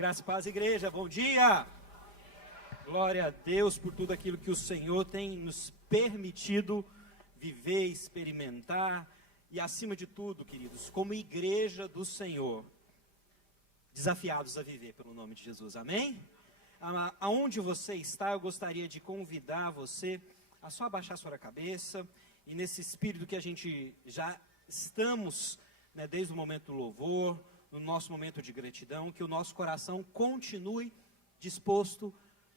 Graça e paz, igreja, bom dia! Glória a Deus por tudo aquilo que o Senhor tem nos permitido viver, experimentar e, acima de tudo, queridos, como igreja do Senhor, desafiados a viver pelo nome de Jesus, amém? Aonde você está, eu gostaria de convidar você a só abaixar sua cabeça e nesse espírito que a gente já estamos, né, desde o momento do louvor, no nosso momento de gratidão, que o nosso coração continue disposto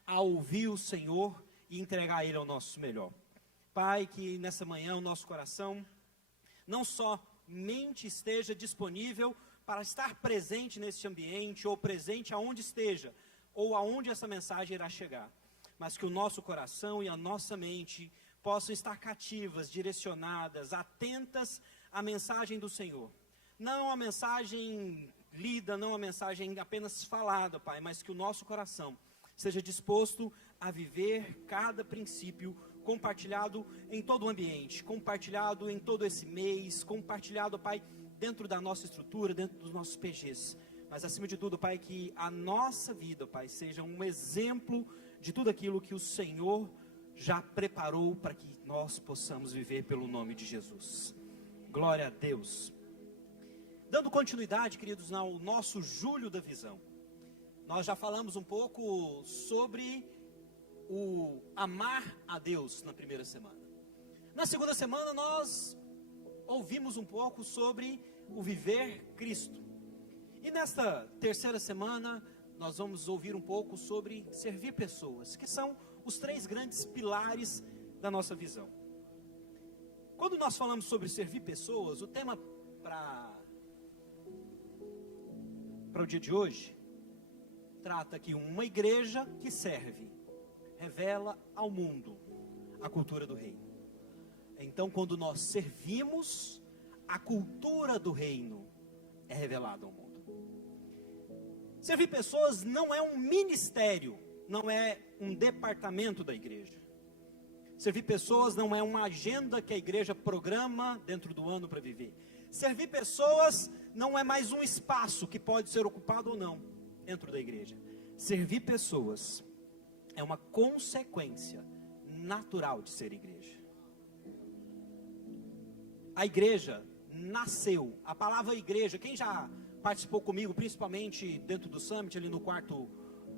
a ouvir o Senhor e entregar a Ele ao nosso melhor. Pai, que nessa manhã o nosso coração não somente esteja disponível para estar presente nesse ambiente, ou presente aonde esteja, ou aonde essa mensagem irá chegar, mas que o nosso coração e a nossa mente possam estar cativas, direcionadas, atentas à mensagem do Senhor. Não a mensagem lida, não a mensagem apenas falada, Pai, mas que o nosso coração seja disposto a viver cada princípio compartilhado em todo o ambiente, compartilhado em todo esse mês, compartilhado, Pai, dentro da nossa estrutura, dentro dos nossos PGs. Mas acima de tudo, Pai, que a nossa vida, Pai, seja um exemplo de tudo aquilo que o Senhor já preparou para que nós possamos viver pelo nome de Jesus. Glória a Deus. Dando continuidade, queridos, ao nosso Julho da Visão, nós já falamos um pouco sobre o amar a Deus na primeira semana. Na segunda semana nós ouvimos um pouco sobre o viver Cristo. E nesta terceira semana nós vamos ouvir um pouco sobre servir pessoas, que são os três grandes pilares da nossa visão. Quando nós falamos sobre servir pessoas, o tema para o dia de hoje trata que uma igreja que serve revela ao mundo a cultura do reino. Então, quando nós servimos, a cultura do reino é revelada ao mundo. Servir pessoas não é um ministério, não é um departamento da igreja. Servir pessoas não é uma agenda que a igreja programa dentro do ano para viver. Servir pessoas não é mais um espaço que pode ser ocupado ou não dentro da igreja. Servir pessoas é uma consequência natural de ser igreja. A igreja nasceu, a palavra igreja, quem já participou comigo, principalmente dentro do Summit, ali no quarto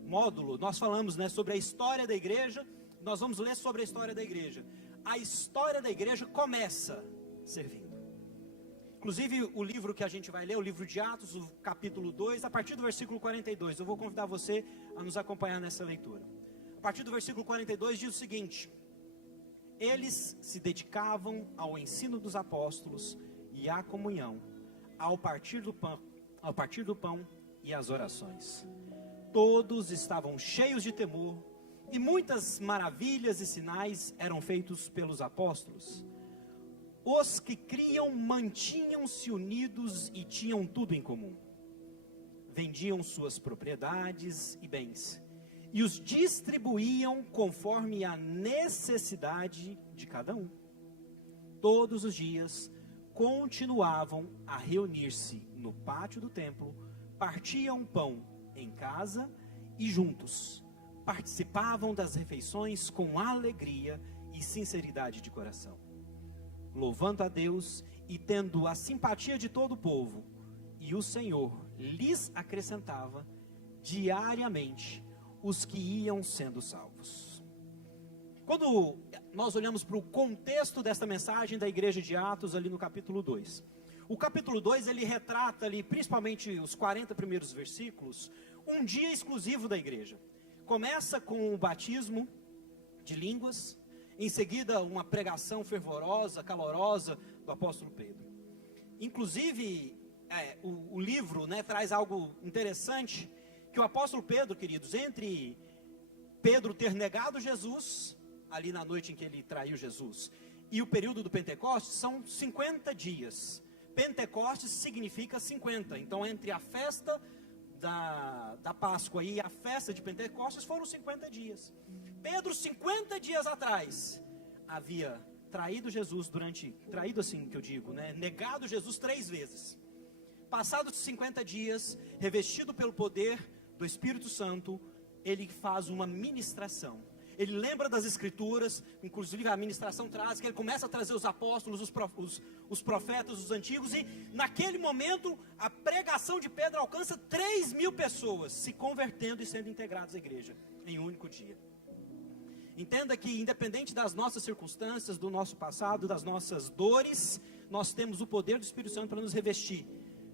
módulo, nós falamos, né, sobre a história da igreja. Nós vamos ler sobre a história da igreja. A história da igreja começa servindo. Inclusive o livro que a gente vai ler, o livro de Atos, o capítulo 2, a partir do versículo 42, eu vou convidar você a nos acompanhar nessa leitura. A partir do versículo 42 diz o seguinte: eles se dedicavam ao ensino dos apóstolos e à comunhão, ao partir do pão e às orações. Todos estavam cheios de temor, e muitas maravilhas e sinais eram feitos pelos apóstolos. Os que criam mantinham-se unidos e tinham tudo em comum. Vendiam suas propriedades e bens, e os distribuíam conforme a necessidade de cada um. Todos os dias continuavam a reunir-se no pátio do templo, partiam pão em casa e juntos participavam das refeições com alegria e sinceridade de coração, louvando a Deus e tendo a simpatia de todo o povo, e o Senhor lhes acrescentava diariamente os que iam sendo salvos. Quando nós olhamos para o contexto desta mensagem da igreja de Atos, ali no capítulo 2, o capítulo 2 ele retrata ali, principalmente os 40 primeiros versículos, um dia exclusivo da igreja. Começa com o batismo de línguas, em seguida uma pregação fervorosa, calorosa do apóstolo Pedro. Inclusive, o livro, né, traz algo interessante, que o apóstolo Pedro, queridos, entre Pedro ter negado Jesus, ali na noite em que ele traiu Jesus, e o período do Pentecostes, são 50 dias. Pentecostes significa 50, então entre a festa da Páscoa e a festa de Pentecostes foram 50 dias. Pedro, 50 dias atrás, havia traído Jesus traído assim que eu digo, né, negado Jesus 3 vezes. Passados 50 dias, revestido pelo poder do Espírito Santo, ele faz uma ministração. Ele lembra das Escrituras, inclusive a ministração traz, que ele começa a trazer os apóstolos, os profetas, os antigos, e naquele momento, a pregação de Pedro alcança 3.000 pessoas, se convertendo e sendo integradas à igreja, em um único dia. Entenda que, independente das nossas circunstâncias, do nosso passado, das nossas dores, nós temos o poder do Espírito Santo para nos revestir,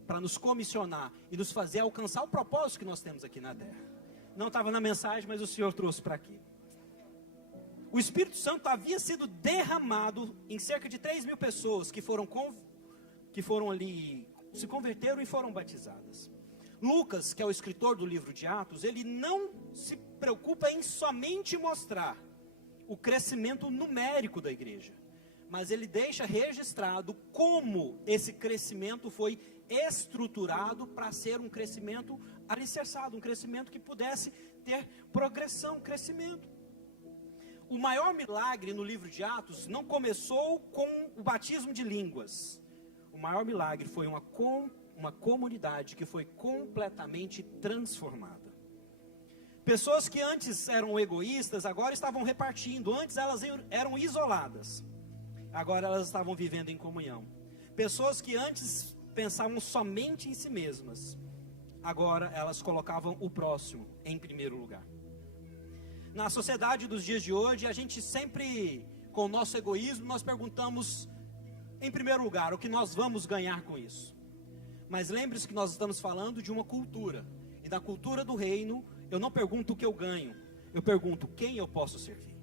para nos comissionar e nos fazer alcançar o propósito que nós temos aqui na terra. Não estava na mensagem, mas o Senhor trouxe para aqui. O Espírito Santo havia sido derramado em cerca de 3.000 pessoas que foram ali, se converteram e foram batizadas. Lucas, que é o escritor do livro de Atos, ele não se preocupa em somente mostrar o crescimento numérico da igreja, mas ele deixa registrado como esse crescimento foi estruturado para ser um crescimento alicerçado, um crescimento que pudesse ter progressão, crescimento. O maior milagre no livro de Atos não começou com o batismo de línguas. O maior milagre foi uma comunidade que foi completamente transformada. Pessoas que antes eram egoístas, agora estavam repartindo. Antes elas eram isoladas, agora elas estavam vivendo em comunhão. Pessoas que antes pensavam somente em si mesmas, agora elas colocavam o próximo em primeiro lugar. Na sociedade dos dias de hoje, a gente sempre, com o nosso egoísmo, nós perguntamos, em primeiro lugar, o que nós vamos ganhar com isso. Mas lembre-se que nós estamos falando de uma cultura. E da cultura do reino, eu não pergunto o que eu ganho, eu pergunto quem eu posso servir.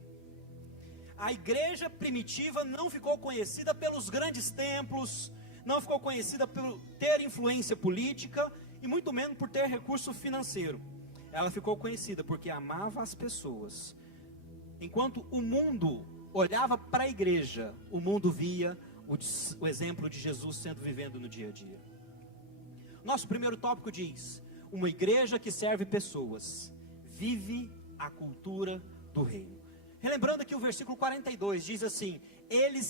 A igreja primitiva não ficou conhecida pelos grandes templos, não ficou conhecida por ter influência política, e muito menos por ter recurso financeiro. Ela ficou conhecida porque amava as pessoas. Enquanto o mundo olhava para a igreja, o mundo via o exemplo de Jesus sendo vivendo no dia a dia. Nosso primeiro tópico diz: uma igreja que serve pessoas, vive a cultura do reino. Relembrando aqui o versículo 42, diz assim: eles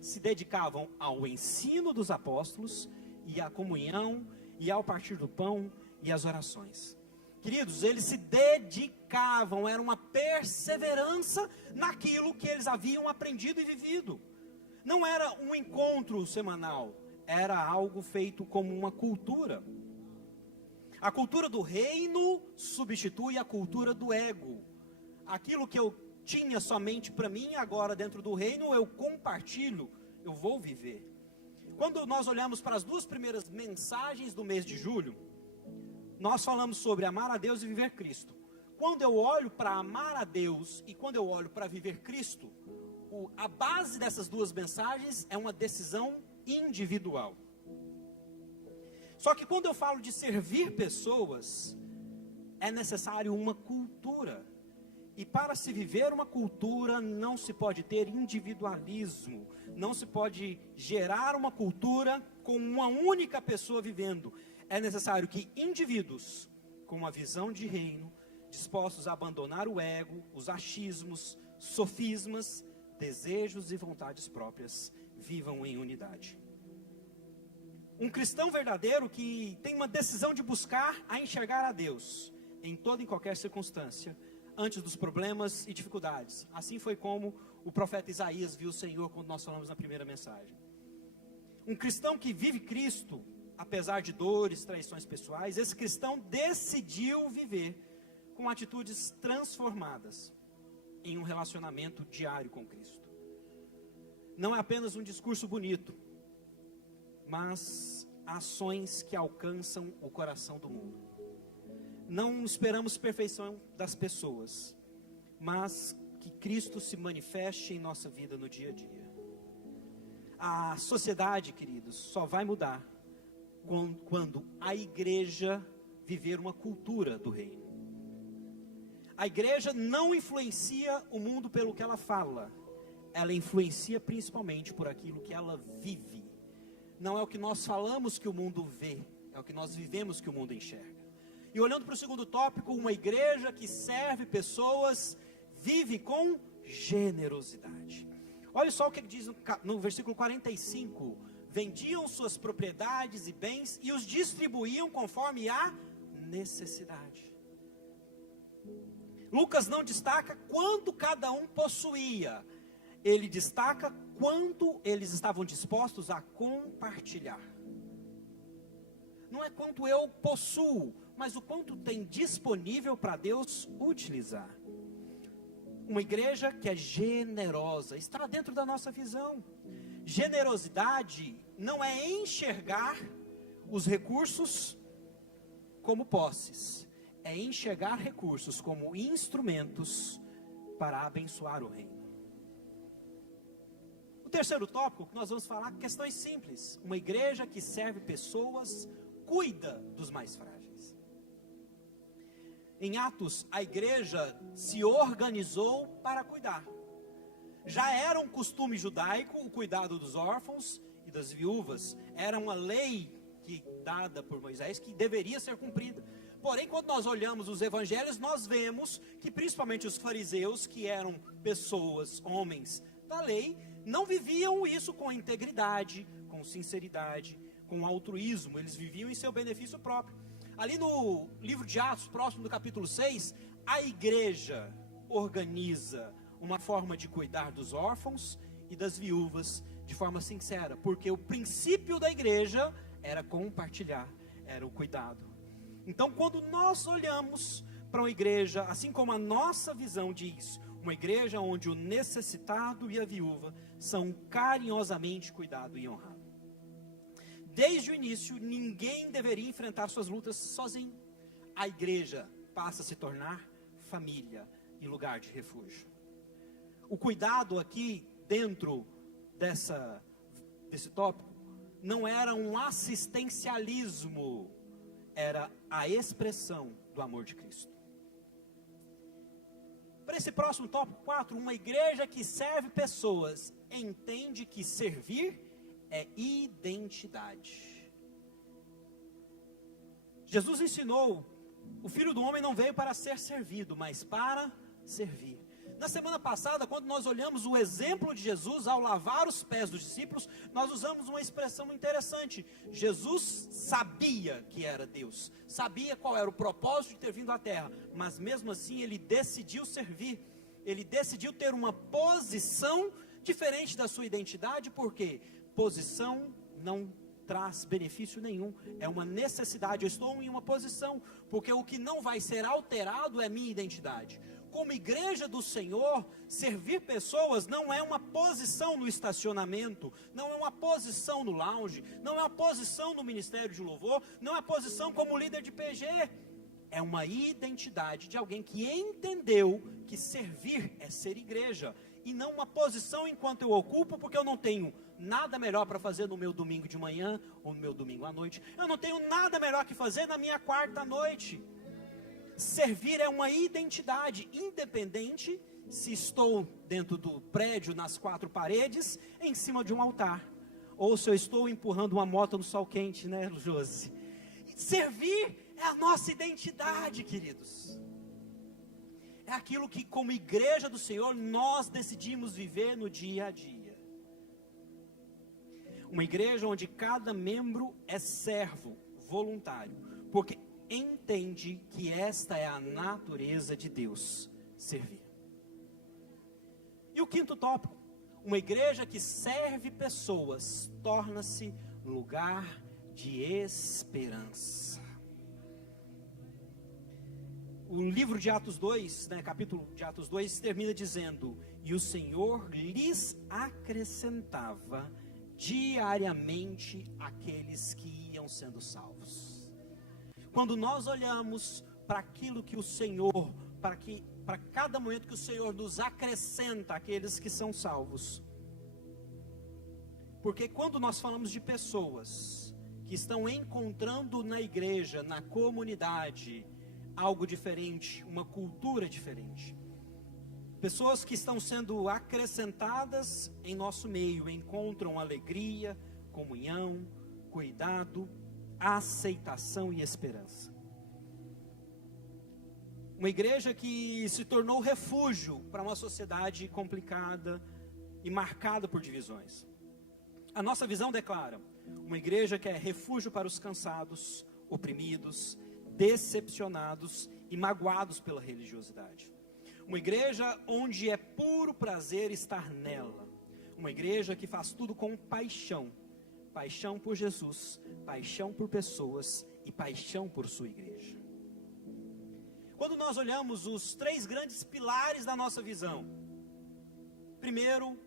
se dedicavam ao ensino dos apóstolos, e à comunhão, e ao partir do pão, e às orações. Queridos, eles se dedicavam, era uma perseverança naquilo que eles haviam aprendido e vivido. Não era um encontro semanal, era algo feito como uma cultura. A cultura do reino substitui a cultura do ego. Aquilo que eu tinha somente para mim, agora dentro do reino eu compartilho, eu vou viver. Quando nós olhamos para as duas primeiras mensagens do mês de julho, nós falamos sobre amar a Deus e viver Cristo. Quando eu olho para amar a Deus e quando eu olho para viver Cristo, a base dessas duas mensagens é uma decisão individual. Só que quando eu falo de servir pessoas, é necessário uma cultura. E para se viver uma cultura, não se pode ter individualismo, não se pode gerar uma cultura com uma única pessoa vivendo. É necessário que indivíduos com uma visão de reino, dispostos a abandonar o ego, os achismos, sofismas, desejos e vontades próprias, vivam em unidade. Um cristão verdadeiro que tem uma decisão de buscar a enxergar a Deus em toda e qualquer circunstância, antes dos problemas e dificuldades. Assim foi como o profeta Isaías viu o Senhor quando nós falamos na primeira mensagem. Um cristão que vive Cristo, apesar de dores, traições pessoais, esse cristão decidiu viver com atitudes transformadas em um relacionamento diário com Cristo. Não é apenas um discurso bonito, mas ações que alcançam o coração do mundo. Não esperamos perfeição das pessoas, mas que Cristo se manifeste em nossa vida no dia a dia. A sociedade, queridos, só vai mudar quando a igreja viver uma cultura do reino. A igreja não influencia o mundo pelo que ela fala, ela influencia principalmente por aquilo que ela vive. Não é o que nós falamos que o mundo vê, é o que nós vivemos que o mundo enxerga. E olhando para o segundo tópico, uma igreja que serve pessoas, vive com generosidade. Olha só o que diz no versículo 45. Vendiam suas propriedades e bens e os distribuíam conforme a necessidade. Lucas não destaca quanto cada um possuía, ele destaca quanto eles estavam dispostos a compartilhar. Não é quanto eu possuo, mas o quanto tem disponível para Deus utilizar. Uma igreja que é generosa, está dentro da nossa visão. Generosidade não é enxergar os recursos como posses, é enxergar recursos como instrumentos para abençoar o reino. O terceiro tópico que nós vamos falar, questões simples. Uma igreja que serve pessoas, cuida dos mais frágeis. Em Atos, a igreja se organizou para cuidar. Já era um costume judaico o cuidado dos órfãos e das viúvas. Era uma lei dada por Moisés que deveria ser cumprida. Porém, quando nós olhamos os evangelhos, nós vemos que principalmente os fariseus, que eram pessoas, homens da lei, não viviam isso com integridade, com sinceridade, com altruísmo. Eles viviam em seu benefício próprio. Ali no livro de Atos, próximo do capítulo 6, a igreja organiza uma forma de cuidar dos órfãos e das viúvas de forma sincera, porque o princípio da igreja era compartilhar, era o cuidado. Então, quando nós olhamos para uma igreja, assim como a nossa visão diz, uma igreja onde o necessitado e a viúva são carinhosamente cuidados e honrados. Desde o início, ninguém deveria enfrentar suas lutas sozinho. A igreja passa a se tornar família e lugar de refúgio. O cuidado aqui, dentro desse tópico, não era um assistencialismo, era a expressão do amor de Cristo. Para esse próximo tópico 4, uma igreja que serve pessoas entende que servir é identidade. Jesus ensinou, o Filho do Homem não veio para ser servido, mas para servir. Na semana passada, quando nós olhamos o exemplo de Jesus ao lavar os pés dos discípulos, nós usamos uma expressão interessante. Jesus sabia que era Deus, sabia qual era o propósito de ter vindo à terra, mas mesmo assim ele decidiu servir, ele decidiu ter uma posição diferente da sua identidade, porque posição não traz benefício nenhum, é uma necessidade. Eu estou em uma posição, porque o que não vai ser alterado é minha identidade. Como igreja do Senhor, servir pessoas não é uma posição no estacionamento, não é uma posição no lounge, não é uma posição no ministério de louvor, não é uma posição como líder de PG, é uma identidade de alguém que entendeu que servir é ser igreja, e não uma posição enquanto eu ocupo, porque eu não tenho nada melhor para fazer no meu domingo de manhã, ou no meu domingo à noite, eu não tenho nada melhor que fazer na minha quarta à noite. Servir é uma identidade, independente se estou dentro do prédio, nas quatro paredes, em cima de um altar, ou se eu estou empurrando uma moto no sol quente, né, Josi? Servir é a nossa identidade, queridos. É aquilo que, como igreja do Senhor, nós decidimos viver no dia a dia. Uma igreja onde cada membro é servo, voluntário, porque entende que esta é a natureza de Deus, servir. E o quinto tópico, uma igreja que serve pessoas, torna-se lugar de esperança. O livro de Atos 2, capítulo de Atos 2, termina dizendo, e o Senhor lhes acrescentava diariamente aqueles que iam sendo salvos. Quando nós olhamos para aquilo que o Senhor, para cada momento que o Senhor nos acrescenta aqueles que são salvos. Porque quando nós falamos de pessoas que estão encontrando na igreja, na comunidade, algo diferente, uma cultura diferente. Pessoas que estão sendo acrescentadas em nosso meio, encontram alegria, comunhão, cuidado, aceitação e esperança. Uma igreja que se tornou refúgio para uma sociedade complicada e marcada por divisões. A nossa visão declara, uma igreja que é refúgio para os cansados, oprimidos, decepcionados e magoados pela religiosidade. Uma igreja onde é puro prazer estar nela. Uma igreja que faz tudo com paixão. Paixão por Jesus, paixão por pessoas e paixão por sua igreja. Quando nós olhamos os 3 grandes pilares da nossa visão, primeiro,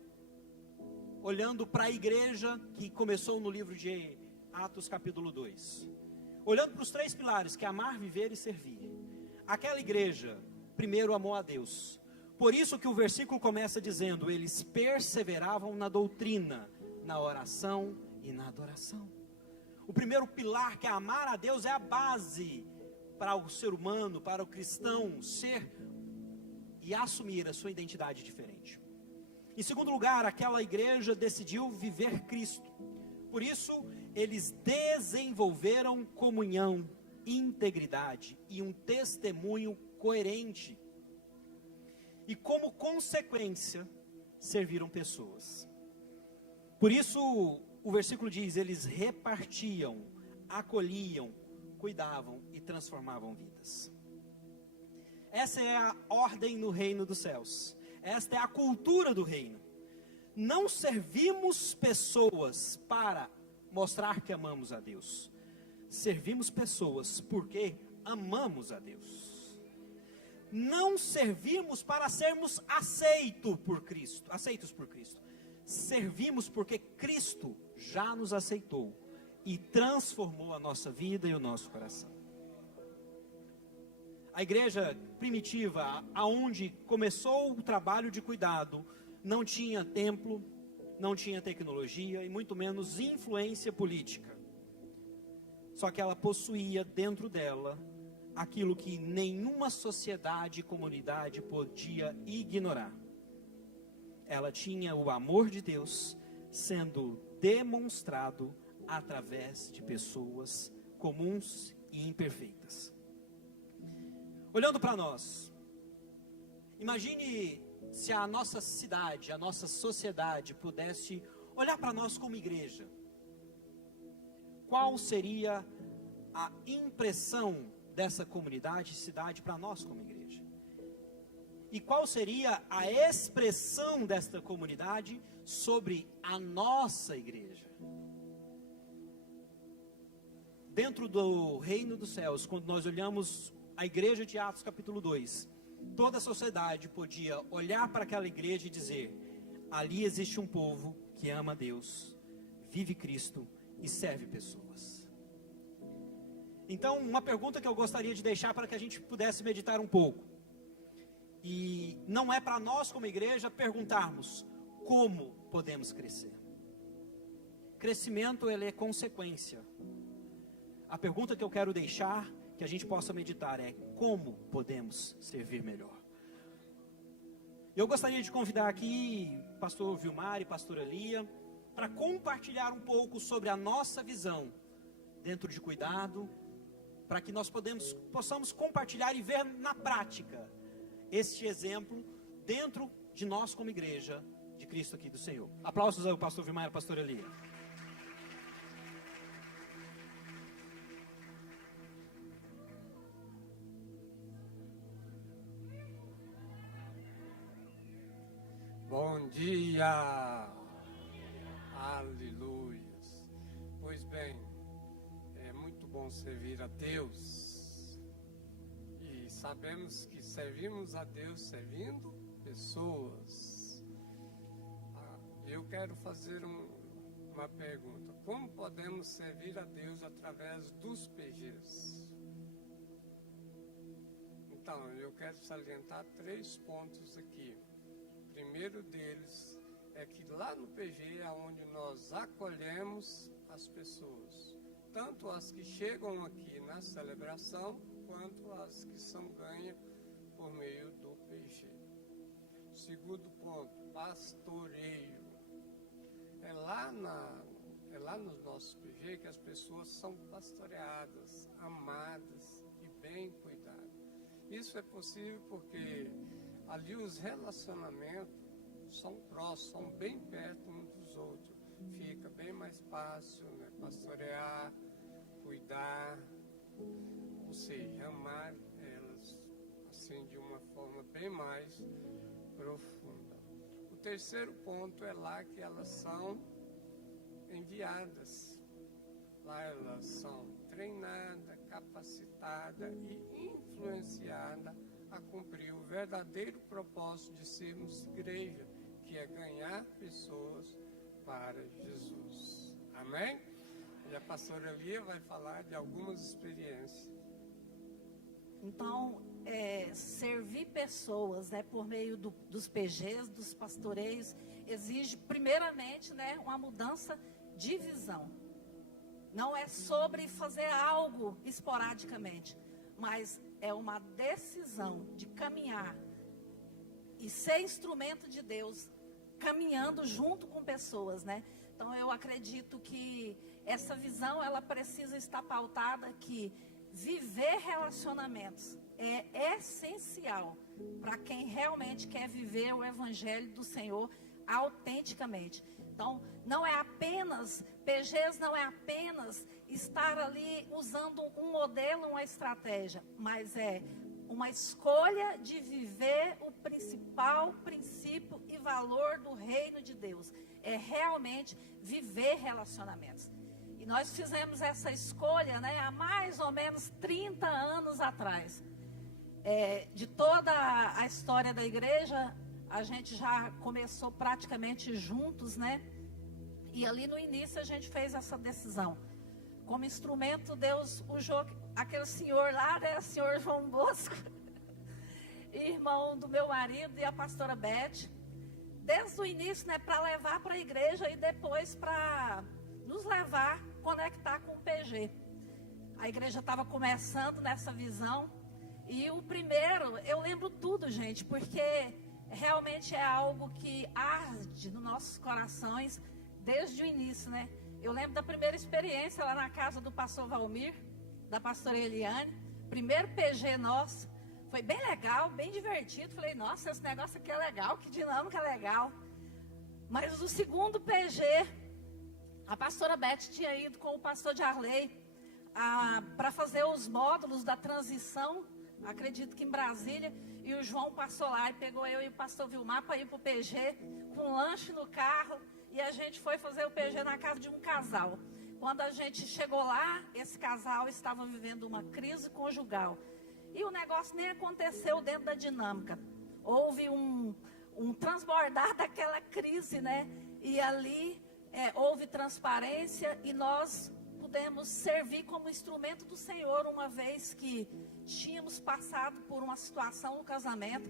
olhando para a igreja que começou no livro de Atos capítulo 2. Olhando para os 3 pilares, que é amar, viver e servir. Aquela igreja, primeiro amou a Deus. Por isso que o versículo começa dizendo, eles perseveravam na doutrina, na oração e na adoração. O primeiro pilar, que é amar a Deus, é a base para o ser humano, para o cristão ser e assumir a sua identidade diferente. Em segundo lugar, aquela igreja decidiu viver Cristo. Por isso, eles desenvolveram comunhão, integridade e um testemunho coerente. E como consequência, serviram pessoas. Por isso, o versículo diz, eles repartiam, acolhiam, cuidavam e transformavam vidas. Essa é a ordem no reino dos céus. Esta é a cultura do reino. Não servimos pessoas para mostrar que amamos a Deus. Servimos pessoas porque amamos a Deus. Não servimos para sermos aceitos por Cristo. Servimos porque Cristo já nos aceitou e transformou a nossa vida e o nosso coração. A igreja primitiva, aonde começou o trabalho de cuidado, não tinha templo, não tinha tecnologia e muito menos influência política. Só que ela possuía dentro dela aquilo que nenhuma sociedade e comunidade podia ignorar. Ela tinha o amor de Deus sendo demonstrado através de pessoas comuns e imperfeitas. Olhando para nós, imagine se a nossa cidade, a nossa sociedade pudesse olhar para nós como igreja. Qual seria a impressão dessa comunidade, cidade, para nós como igreja? E qual seria a expressão desta comunidade sobre a nossa igreja? Dentro do reino dos céus, quando nós olhamos a igreja de Atos capítulo 2, toda a sociedade podia olhar para aquela igreja e dizer, ali existe um povo que ama a Deus, vive Cristo e serve pessoas. Então, uma pergunta que eu gostaria de deixar para que a gente pudesse meditar um pouco. E não é para nós como igreja perguntarmos como podemos crescer. Crescimento, ele é consequência. A pergunta que eu quero deixar, que a gente possa meditar é como podemos servir melhor. Eu gostaria de convidar aqui pastor Vilmar e pastora Lia para compartilhar um pouco sobre a nossa visão dentro de cuidado, para que nós possamos compartilhar e ver na prática este exemplo dentro de nós como igreja de Cristo aqui do Senhor. Aplausos ao pastor Vilmar e à pastora Lia. Bom dia, aleluias. Pois bem, é muito bom servir a Deus e sabemos que servimos a Deus servindo pessoas. Eu quero fazer uma pergunta: como podemos servir a Deus através dos PGs? Então, eu quero salientar 3 pontos aqui. O primeiro deles é que lá no PG é onde nós acolhemos as pessoas, tanto as que chegam aqui na celebração, quanto as que são ganhas por meio do PG. Segundo ponto, pastoreio. É lá nos nossos PG que as pessoas são pastoreadas, amadas e bem cuidadas. Isso é possível porque ali os relacionamentos são próximos, são bem perto uns dos outros. Fica bem mais fácil, né, pastorear, cuidar, ou seja, amar elas assim de uma forma forma bem mais profunda. O terceiro ponto é lá que elas são enviadas. Lá elas são treinadas, capacitadas e influenciadas a cumprir o verdadeiro propósito de sermos igreja, que é ganhar pessoas para Jesus. Amém? E a pastora Lia vai falar de algumas experiências. Então, servir pessoas, né, por meio dos PGs, dos pastoreios, exige primeiramente, né, uma mudança de visão. Não é sobre fazer algo esporadicamente, mas é uma decisão de caminhar e ser instrumento de Deus, caminhando junto com pessoas, né? Então eu acredito que essa visão, ela precisa estar pautada que viver relacionamentos é essencial para quem realmente quer viver o Evangelho do Senhor autenticamente. Então, não é apenas, PGs não é apenas estar ali usando um modelo, uma estratégia, mas é uma escolha de viver o principal princípio e valor do reino de Deus. É realmente viver relacionamentos. E nós fizemos essa escolha, né, há mais ou menos 30 anos atrás. De toda a história da igreja, a gente já começou praticamente juntos, né? E ali no início a gente fez essa decisão. Como instrumento, Deus usou aquele senhor lá, né? O senhor João Bosco, irmão do meu marido, e a pastora Beth. Desde o início, né? Para levar para a igreja e depois para nos levar, conectar com o PG. A igreja estava começando nessa visão. E o primeiro, eu lembro tudo, gente, porque realmente é algo que arde nos nossos corações desde o início, né? Eu lembro da primeira experiência lá na casa do pastor Valmir, da pastora Eliane. Primeiro PG nosso. Foi bem legal, bem divertido. Falei, nossa, esse negócio aqui é legal, que dinâmica legal. Mas o segundo PG, a pastora Beth tinha ido com o pastor de Arley para fazer os módulos da transição, acredito que em Brasília. E o João passou lá e pegou eu e o pastor Vilmar para ir para o PG, com lanche no carro. E a gente foi fazer o PG na casa de um casal. Quando a gente chegou lá, esse casal estava vivendo uma crise conjugal. E o negócio nem aconteceu dentro da dinâmica. Houve um transbordar daquela crise, né? E ali houve transparência e nós pudemos servir como instrumento do Senhor, uma vez que tínhamos passado por uma situação no casamento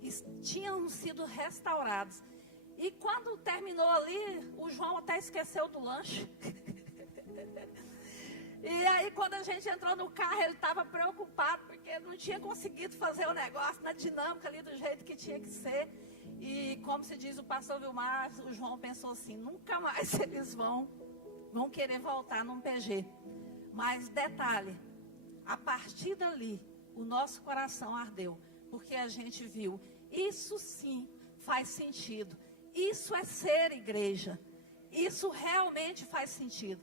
e tínhamos sido restaurados. E quando terminou ali, o João até esqueceu do lanche. E aí, quando a gente entrou no carro, ele estava preocupado, porque não tinha conseguido fazer o negócio na dinâmica ali do jeito que tinha que ser. E como se diz o pastor Vilmar, o João pensou assim, nunca mais eles vão querer voltar num PG. Mas detalhe, a partir dali, o nosso coração ardeu, porque a gente viu, isso sim faz sentido. Isso é ser igreja. Isso realmente faz sentido.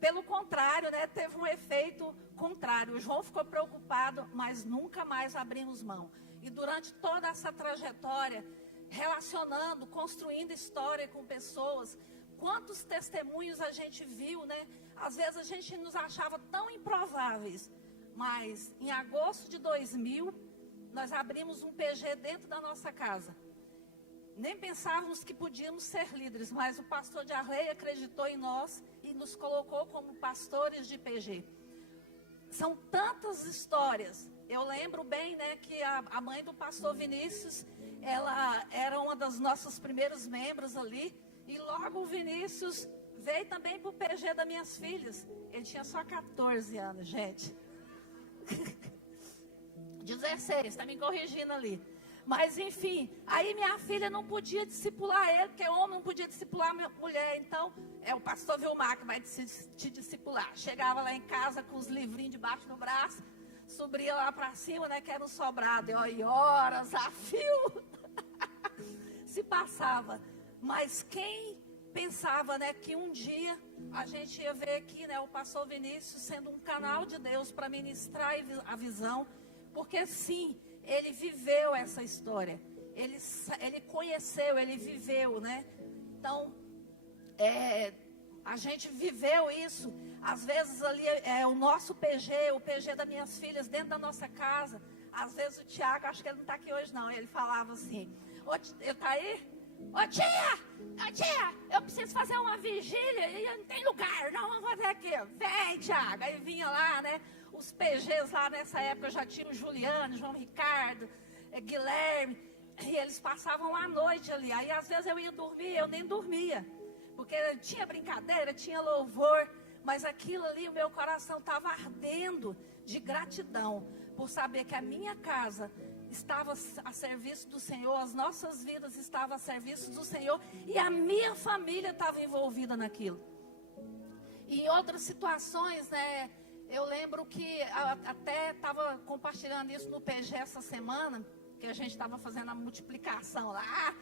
Pelo contrário, né, teve um efeito contrário. O João ficou preocupado, mas nunca mais abrimos mão. E durante toda essa trajetória, relacionando, construindo história com pessoas, quantos testemunhos a gente viu, né? Às vezes a gente nos achava tão improváveis. Mas em agosto de 2000, nós abrimos um PG dentro da nossa casa. Nem pensávamos que podíamos ser líderes, mas o pastor de Arley acreditou em nós e nos colocou como pastores de PG. São tantas histórias. Eu lembro bem, né, que a mãe do pastor Vinícius, ela era uma das nossos primeiros membros ali. E logo o Vinícius veio também para o PG das minhas filhas. Ele tinha só 14 anos, gente. 16, está me corrigindo ali. Mas enfim, aí minha filha não podia discipular ele, porque homem não podia discipular mulher. Então, é o pastor Vilmar que vai te discipular. Chegava lá em casa com os livrinhos debaixo do braço, subia lá para cima, né, que era um sobrado. E horas a fio se passava. Mas quem pensava, né, que um dia a gente ia ver aqui, né, o pastor Vinícius sendo um canal de Deus para ministrar a visão. Porque sim, ele viveu essa história. Ele conheceu, ele viveu, né? Então, a gente viveu isso. Às vezes ali, o nosso PG, o PG das minhas filhas, dentro da nossa casa. Às vezes o Tiago, acho que ele não está aqui hoje não, ele falava assim, ele está aí? Ô tia, eu preciso fazer uma vigília e não tem lugar, não, vamos fazer aqui. Vem, Tiago. Aí vinha lá, né? Os PGs lá nessa época já tinham o Juliano, João Ricardo, Guilherme, e eles passavam a noite ali. Aí às vezes eu ia dormir, eu nem dormia, porque tinha brincadeira, tinha louvor, mas aquilo ali, o meu coração estava ardendo de gratidão, por saber que a minha casa estava a serviço do Senhor, as nossas vidas estavam a serviço do Senhor, e a minha família estava envolvida naquilo. E em outras situações, né, eu lembro que até estava compartilhando isso no PG essa semana, que a gente estava fazendo a multiplicação lá,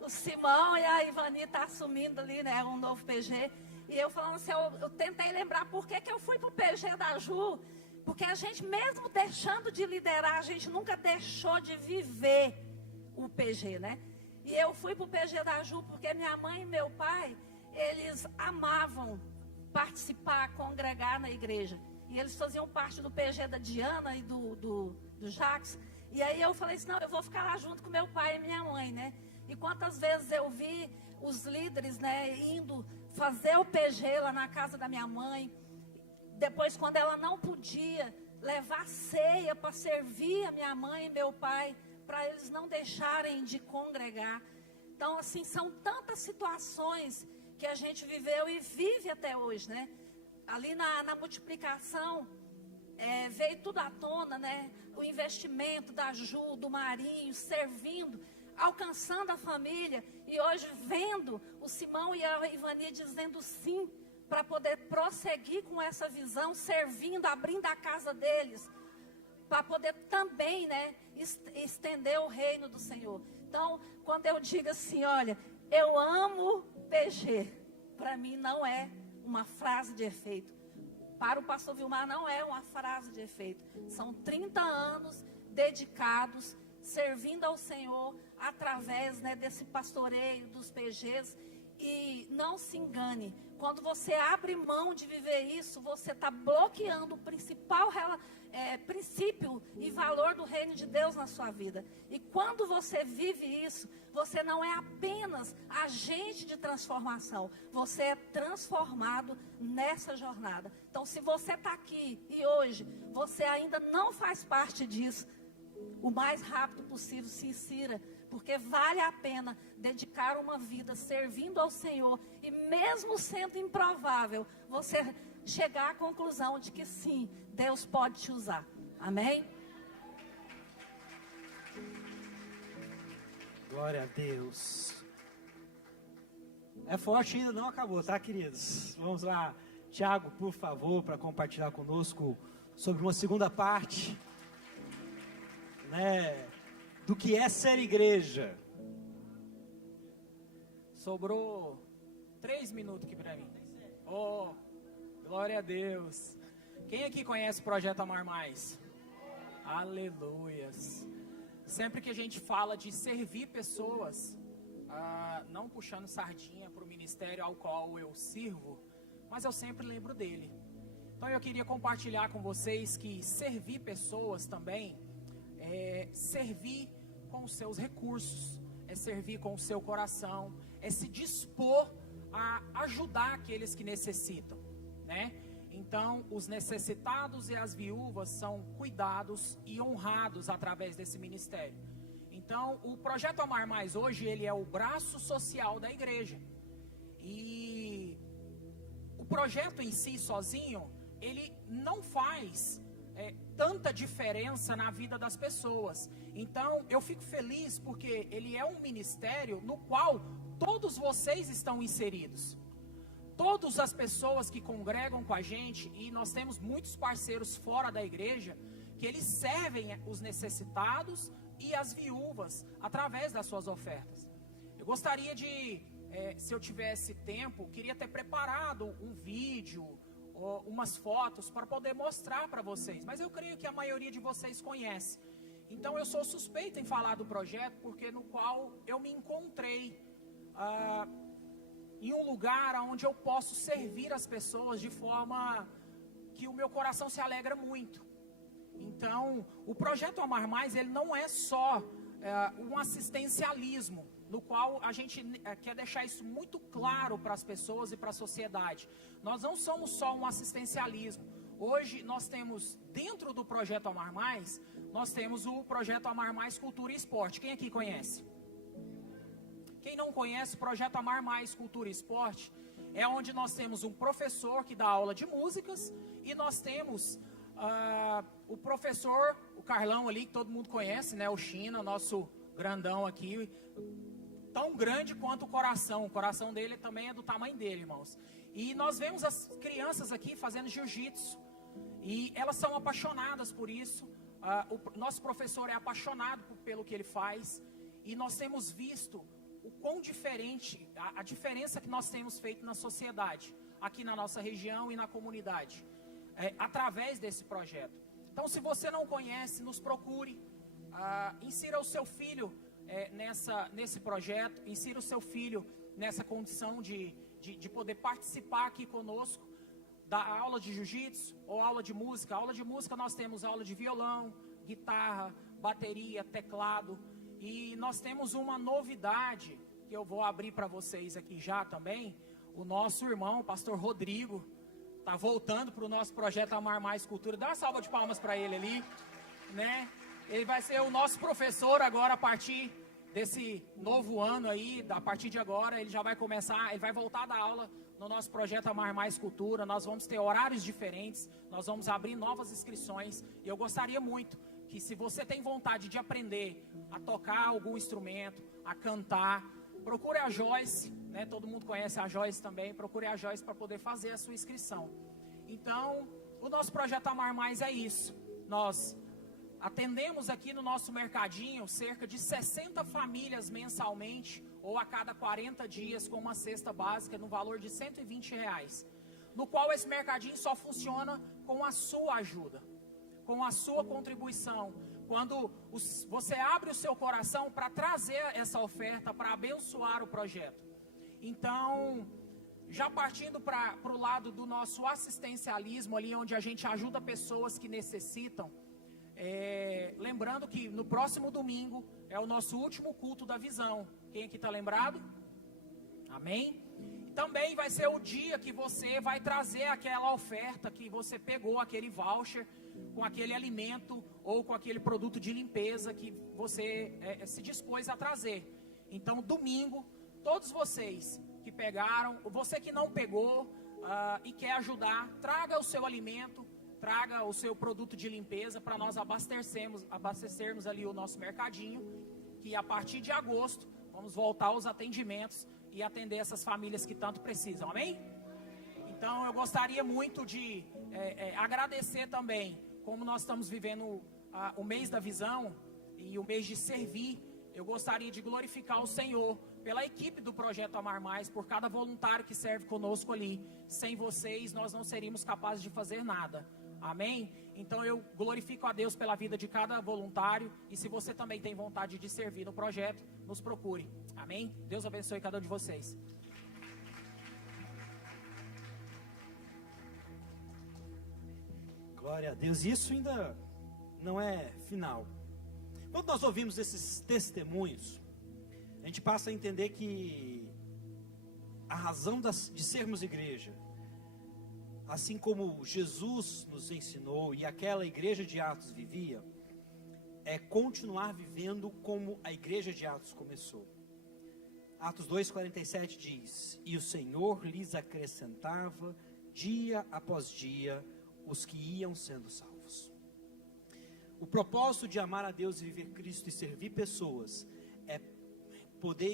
o Simão e a Ivani tá assumindo ali, né, um novo PG, e eu falando assim, eu tentei lembrar por que eu fui para o PG da Ju, porque a gente mesmo deixando de liderar, a gente nunca deixou de viver o PG, né? E eu fui para o PG da Ju porque minha mãe e meu pai, eles amavam participar, congregar na igreja. E eles faziam parte do PG da Diana e do Jacques. E aí eu falei assim, não, eu vou ficar lá junto com meu pai e minha mãe, né? E quantas vezes eu vi os líderes, né, indo fazer o PG lá na casa da minha mãe. Depois, quando ela não podia levar ceia para servir a minha mãe e meu pai, para eles não deixarem de congregar. Então, assim, são tantas situações que a gente viveu e vive até hoje, né? Ali na multiplicação, veio tudo à tona, né? O investimento da Ju, do Marinho, servindo, alcançando a família. E hoje vendo o Simão e a Ivani dizendo sim, para poder prosseguir com essa visão, servindo, abrindo a casa deles, para poder também, né, estender o reino do Senhor. Então, quando eu digo assim, olha, eu amo PG, para mim não é uma frase de efeito. Para o pastor Vilmar não é uma frase de efeito. São 30 anos dedicados, servindo ao Senhor, através, né, desse pastoreio dos PGs. E não se engane, quando você abre mão de viver isso, você está bloqueando o principal princípio e valor do reino de Deus na sua vida. E quando você vive isso, você não é apenas agente de transformação, você é transformado nessa jornada. Então, se você está aqui e hoje você ainda não faz parte disso, o mais rápido possível se insira, porque vale a pena dedicar uma vida servindo ao Senhor, e mesmo sendo improvável, você chegar à conclusão de que sim, Deus pode te usar. Amém? Glória a Deus. É forte, ainda não acabou, tá, queridos? Vamos lá, Tiago, por favor, para compartilhar conosco sobre uma segunda parte, né, do que é ser igreja. Sobrou 3 minutos aqui para mim. Oh, glória a Deus. Quem aqui conhece o Projeto Amar Mais? Aleluias. Sempre que a gente fala de servir pessoas, não puxando sardinha para o ministério ao qual eu sirvo, mas eu sempre lembro dele. Então eu queria compartilhar com vocês que servir pessoas também é servir com os seus recursos, é servir com o seu coração, é se dispor a ajudar aqueles que necessitam, né? Então, os necessitados e as viúvas são cuidados e honrados através desse ministério. Então, o Projeto Amar Mais hoje, ele é o braço social da igreja. E o projeto em si, sozinho, ele não faz tanta diferença na vida das pessoas. Então, eu fico feliz porque ele é um ministério no qual todos vocês estão inseridos. Todas as pessoas que congregam com a gente, e nós temos muitos parceiros fora da igreja, que eles servem os necessitados e as viúvas através das suas ofertas. Eu gostaria de, se eu tivesse tempo, queria ter preparado um vídeo, umas fotos para poder mostrar para vocês, mas eu creio que a maioria de vocês conhece. Então eu sou suspeito em falar do projeto, porque no qual eu me encontrei em um lugar onde eu posso servir as pessoas de forma que o meu coração se alegra muito. Então, o projeto Amar Mais, ele não é só um assistencialismo, no qual a gente quer deixar isso muito claro para as pessoas e para a sociedade. Nós não somos só um assistencialismo. Hoje nós temos, dentro do projeto Amar Mais, nós temos o projeto Amar Mais Cultura e Esporte. Quem aqui conhece? Quem não conhece, o projeto Amar Mais Cultura e Esporte é onde nós temos um professor que dá aula de músicas e nós temos o professor, o Carlão ali, que todo mundo conhece, né? O China, nosso grandão aqui, tão grande quanto o coração dele também é do tamanho dele, irmãos. E nós vemos as crianças aqui fazendo jiu-jitsu e elas são apaixonadas por isso. O nosso professor é apaixonado pelo que ele faz e nós temos visto o quão diferente, a diferença que nós temos feito na sociedade, aqui na nossa região e na comunidade, através desse projeto. Então, se você não conhece, nos procure, insira o seu filho nesse projeto, insira o seu filho nessa condição de poder participar aqui conosco da aula de jiu-jitsu ou aula de música. Aula de música nós temos aula de violão, guitarra, bateria, teclado. E nós temos uma novidade que eu vou abrir para vocês aqui já também. O nosso irmão, o pastor Rodrigo, está voltando para o nosso projeto Amar Mais Cultura. Dá uma salva de palmas para ele ali, né? Ele vai ser o nosso professor agora a partir desse novo ano aí. A partir de agora ele já vai começar, ele vai voltar da aula no nosso projeto Amar Mais Cultura. Nós vamos ter horários diferentes, nós vamos abrir novas inscrições. E eu gostaria muito que, se você tem vontade de aprender a tocar algum instrumento, a cantar, procure a Joyce, né? Todo mundo conhece a Joyce também. Procure a Joyce para poder fazer a sua inscrição. Então, o nosso projeto Amar Mais é isso. Nós atendemos aqui no nosso mercadinho cerca de 60 famílias mensalmente, ou a cada 40 dias, com uma cesta básica no valor de R$120, no qual esse mercadinho só funciona com a sua ajuda, com a sua contribuição. Quando você abre o seu coração para trazer essa oferta, para abençoar o projeto. Então, já partindo para o lado do nosso assistencialismo, ali onde a gente ajuda pessoas que necessitam, lembrando que no próximo domingo é o nosso último culto da visão. Quem aqui está lembrado? Amém? Também vai ser o dia que você vai trazer aquela oferta que você pegou, aquele voucher com aquele alimento ou com aquele produto de limpeza que você se dispôs a trazer. Então, domingo, todos vocês que pegaram, você que não pegou e quer ajudar, traga o seu alimento, traga o seu produto de limpeza para nós abastecermos ali o nosso mercadinho, que a partir de agosto vamos voltar aos atendimentos e atender essas famílias que tanto precisam, amém? Então eu gostaria muito de agradecer também, como nós estamos vivendo o mês da visão e o mês de servir, eu gostaria de glorificar o Senhor pela equipe do Projeto Amar Mais, por cada voluntário que serve conosco ali. Sem vocês nós não seríamos capazes de fazer nada. Amém? Então eu glorifico a Deus pela vida de cada voluntário. E se você também tem vontade de servir no projeto, nos procure. Amém? Deus abençoe cada um de vocês. Glória a Deus. Isso ainda não é final. Quando nós ouvimos esses testemunhos, a gente passa a entender que a razão de sermos igreja, assim como Jesus nos ensinou e aquela igreja de Atos vivia, é continuar vivendo como a igreja de Atos começou. Atos 2,47 diz: e o Senhor lhes acrescentava dia após dia os que iam sendo salvos. O propósito de amar a Deus e viver Cristo e servir pessoas é poder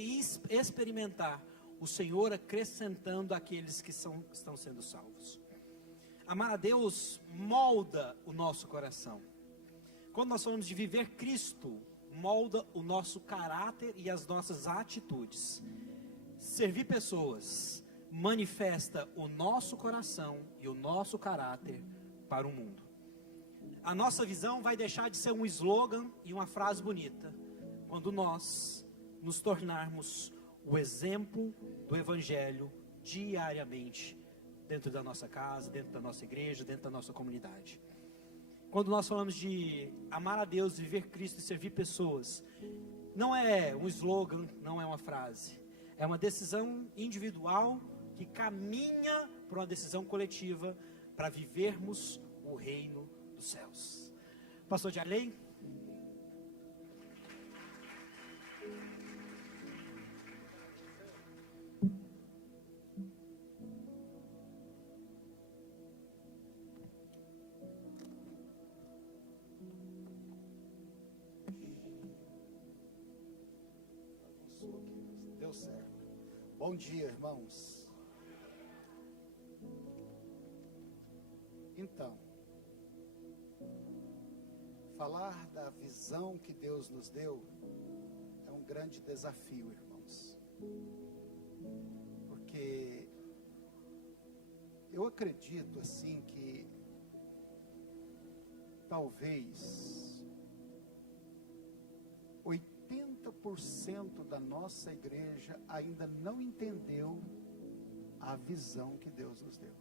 experimentar o Senhor acrescentando aqueles que estão sendo salvos. Amar a Deus molda o nosso coração. Quando nós falamos de viver Cristo, molda o nosso caráter e as nossas atitudes. Servir pessoas manifesta o nosso coração e o nosso caráter para o mundo. a nossa visão vai deixar de ser um slogan e uma frase bonita, quando nós nos tornarmos o exemplo do Evangelho diariamente, dentro da nossa casa, dentro da nossa igreja, dentro da nossa comunidade. Quando nós falamos de amar a Deus, viver Cristo e servir pessoas, não é um slogan, não é uma frase, é uma decisão individual que caminha para uma decisão coletiva para vivermos o reino dos céus. Pastor Jarley? Deu certo. Bom dia, irmãos. Então, falar da visão que Deus nos deu é um grande desafio, irmãos. Porque eu acredito assim que talvez 80% da nossa igreja ainda não entendeu a visão que Deus nos deu.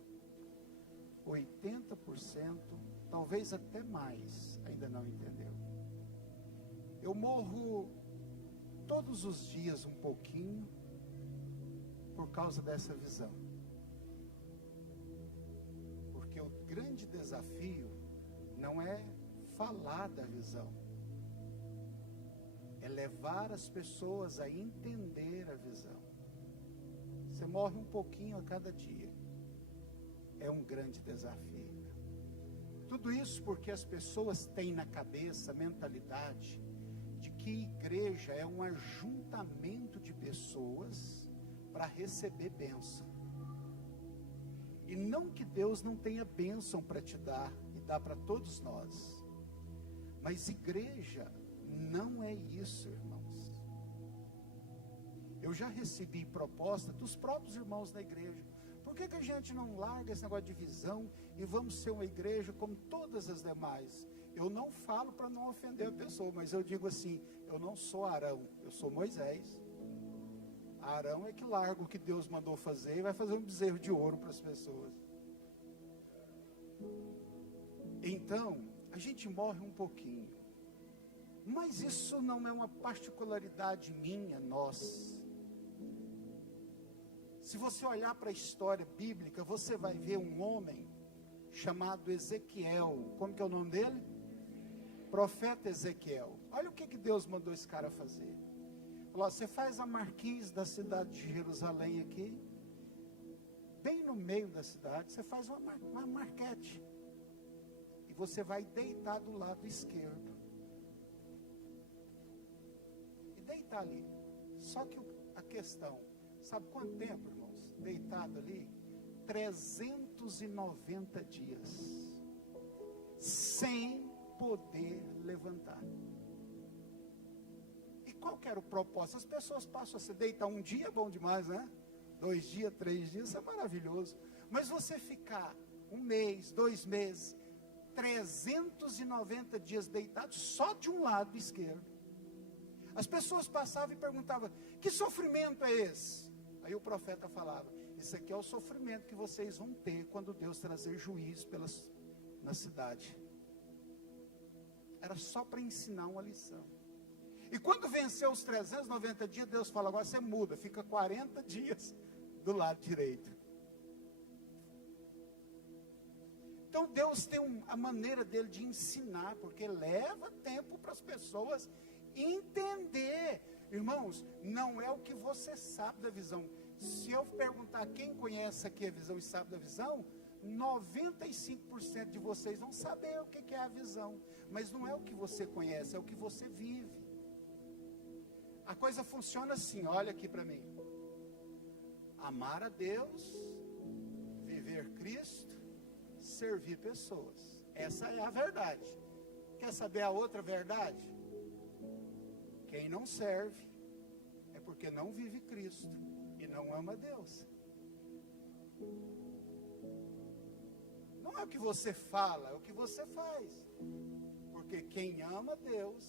80%, talvez até mais, ainda não entendeu. Eu morro todos os dias um pouquinho por causa dessa visão. Porque o grande desafio não é falar da visão, é levar as pessoas a entender a visão. Você morre um pouquinho a cada dia. É um grande desafio. Tudo isso porque as pessoas têm na cabeça a mentalidade de que igreja é um ajuntamento de pessoas para receber bênção. E não que Deus não tenha bênção para te dar e dá para todos nós. Mas igreja não é isso, irmãos. Eu já recebi proposta dos próprios irmãos da igreja. Por que a gente não larga esse negócio de visão e vamos ser uma igreja como todas as demais? Eu não falo para não ofender a pessoa, mas eu digo assim, eu não sou Arão, eu sou Moisés. Arão é que larga o que Deus mandou fazer e vai fazer um bezerro de ouro para as pessoas. Então, a gente morre um pouquinho. Mas isso não é uma particularidade minha, nossa. Se você olhar para a história bíblica, você vai ver um homem chamado Ezequiel. Como que é o nome dele? Profeta Ezequiel. Olha o que Deus mandou esse cara fazer. Falou, você faz a marquise da cidade de Jerusalém aqui, bem no meio da cidade, você faz uma marquete. E você vai deitar do lado esquerdo. E deitar ali. Só que a questão, sabe quanto tempo, irmãos? Deitado ali? 390 dias. Sem poder levantar. E qual que era o propósito? As pessoas passam a se deitar um dia, é bom demais, né? 2 dias, 3 dias, isso é maravilhoso. Mas você ficar 1 mês, 2 meses, 390 dias deitado só de um lado esquerdo. As pessoas passavam e perguntavam, que sofrimento é esse? Aí o profeta falava, isso aqui é o sofrimento que vocês vão ter quando Deus trazer juízo na cidade. Era só para ensinar uma lição. E quando venceu os 390 dias, Deus fala, agora você muda, fica 40 dias do lado direito. Então Deus tem a maneira dele de ensinar, porque leva tempo para as pessoas entender. Irmãos, não é o que você sabe da visão. Se eu perguntar quem conhece aqui a visão e sabe da visão, 95% de vocês vão saber o que é a visão. Mas não é o que você conhece, é o que você vive. A coisa funciona assim, olha aqui para mim. Amar a Deus, viver Cristo, servir pessoas. Essa é a verdade. Quer saber a outra verdade? Quem não serve é porque não vive Cristo e não ama Deus. Não é o que você fala, é o que você faz. Porque quem ama Deus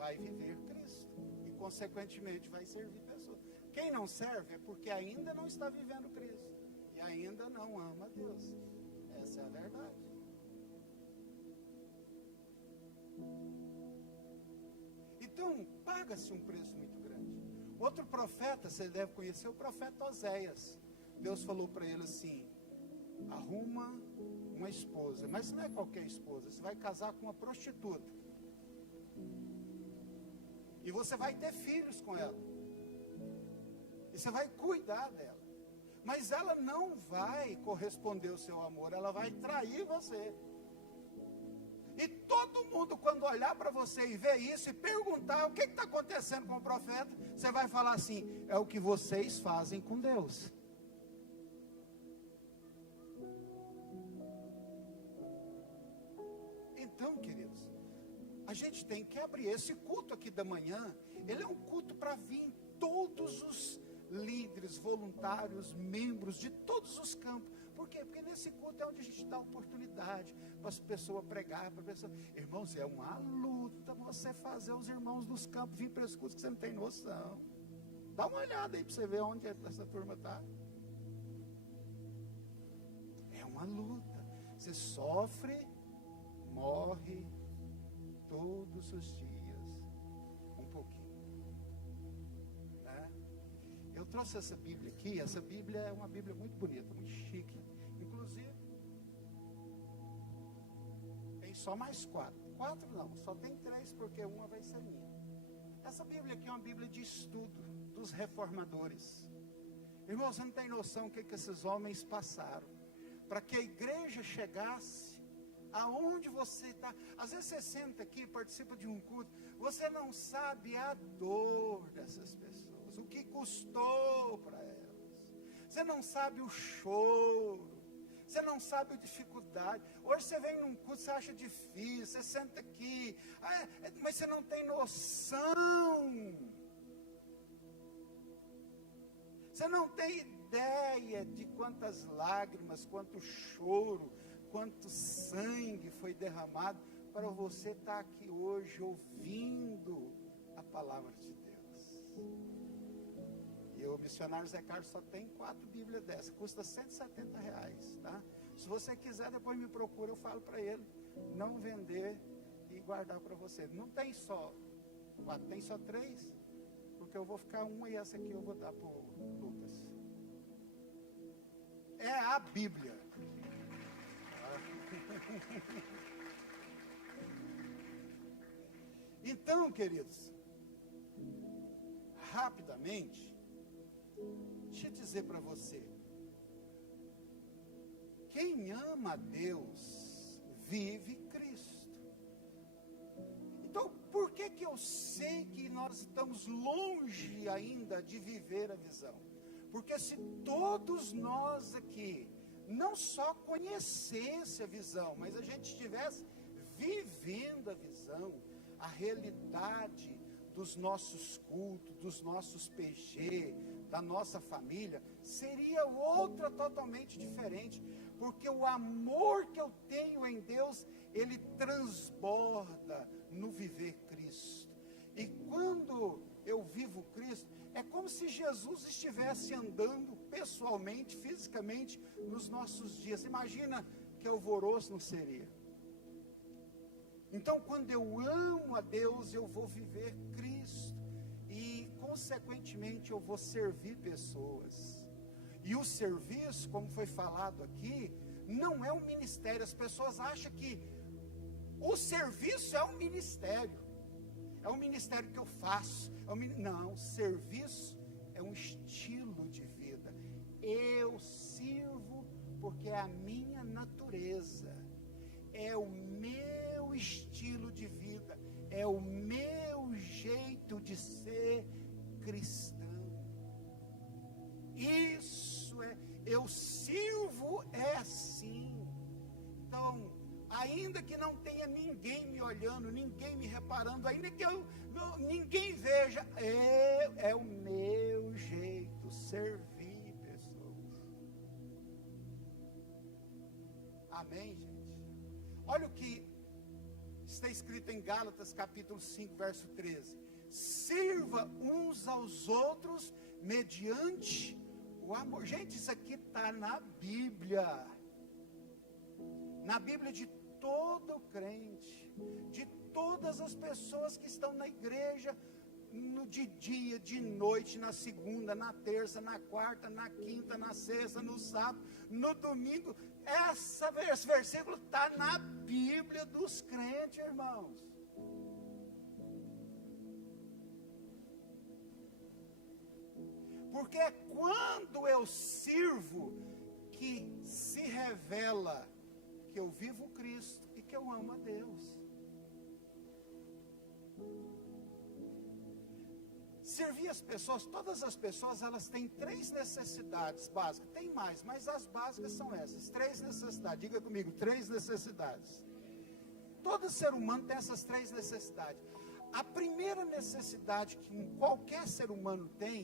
vai viver Cristo e, consequentemente, vai servir pessoas. Quem não serve é porque ainda não está vivendo Cristo e ainda não ama Deus. Essa é a verdade. Então, paga-se um preço muito grande. Outro profeta, você deve conhecer, o profeta Oséias. Deus falou para ele assim: arruma uma esposa, mas não é qualquer esposa, você vai casar com uma prostituta. E você vai ter filhos com ela. E você vai cuidar dela. Mas ela não vai corresponder ao seu amor, ela vai trair você. E todo mundo, quando olhar para você e ver isso e perguntar o que está acontecendo com o profeta, você vai falar assim: é o que vocês fazem com Deus. Então, queridos, a gente tem que abrir esse culto aqui da manhã. Ele é um culto para vir todos os líderes, voluntários, membros de todos os campos. Por quê? Porque nesse culto é onde a gente dá oportunidade para as pessoas pregar, para a pessoa. Irmãos, é uma luta você fazer os irmãos dos campos vir para esse culto que você não tem noção. Dá uma olhada aí para você ver onde essa turma está. É uma luta. Você sofre, morre todos os dias um pouquinho, né? Eu trouxe essa Bíblia aqui. Essa Bíblia é uma Bíblia muito bonita, muito chique. Inclusive tem só mais 4 não, só tem 3 porque uma vai ser minha. Essa Bíblia aqui é uma Bíblia de estudo dos reformadores. Irmão, você não tem noção o que esses homens passaram para que a igreja chegasse aonde você está. Às vezes você senta aqui, participa de um culto, você não sabe a dor dessas pessoas, o que custou para elas. Você não sabe o choro, você não sabe a dificuldade. Hoje você vem num culto, você acha difícil, você senta aqui, mas você não tem noção. Você não tem ideia de quantas lágrimas, quanto choro, quanto sangue foi derramado para você estar aqui hoje ouvindo a palavra de Deus. E o missionário Zé Carlos só tem 4 Bíblias dessas, custa R$170, tá? Se você quiser, depois me procura, eu falo para ele não vender e guardar para você. Não tem só 4, tem só 3, porque eu vou ficar uma e essa aqui eu vou dar para o Lucas. É a Bíblia. Então, queridos, rapidamente, deixa eu dizer para você: quem ama a Deus vive Cristo. Então, por que eu sei que nós estamos longe ainda de viver a visão? Porque se todos nós aqui não só conhecesse a visão, mas a gente estivesse vivendo a visão, a realidade dos nossos cultos, dos nossos PG, da nossa família, seria outra totalmente diferente, porque o amor que eu tenho em Deus, ele transborda no viver Cristo. E quando eu vivo Cristo, é como se Jesus estivesse andando pessoalmente, fisicamente, nos nossos dias. Imagina que alvoroço não seria. Então, quando eu amo a Deus, eu vou viver Cristo. E, consequentemente, eu vou servir pessoas. E o serviço, como foi falado aqui, não é um ministério. As pessoas acham que o serviço é um ministério. É um ministério que eu faço. Não, serviço é um estilo de vida. Eu sirvo porque é a minha natureza. É o meu estilo de vida. É o meu jeito de ser cristão. Isso é, eu sirvo é assim. Então, ainda que não tenha ninguém me olhando, ninguém me reparando, ainda que ninguém veja, é o meu jeito, servir pessoas. Amém, gente? em Gálatas capítulo 5, verso 13. Sirva uns aos outros mediante o amor. Gente, isso aqui está na Bíblia. Na Bíblia de todo crente, de todas as pessoas que estão na igreja, de dia, de noite, na segunda, na terça, na quarta, na quinta, na sexta, no sábado, no domingo. Esse versículo está na Bíblia dos crentes, irmãos. Porque é quando eu sirvo que se revela que eu vivo Cristo e que eu amo a Deus. Servir as pessoas, todas as pessoas, elas têm 3 necessidades básicas. Tem mais, mas as básicas são essas. 3 necessidades, diga comigo, 3 necessidades. Todo ser humano tem essas 3 necessidades. A primeira necessidade que qualquer ser humano tem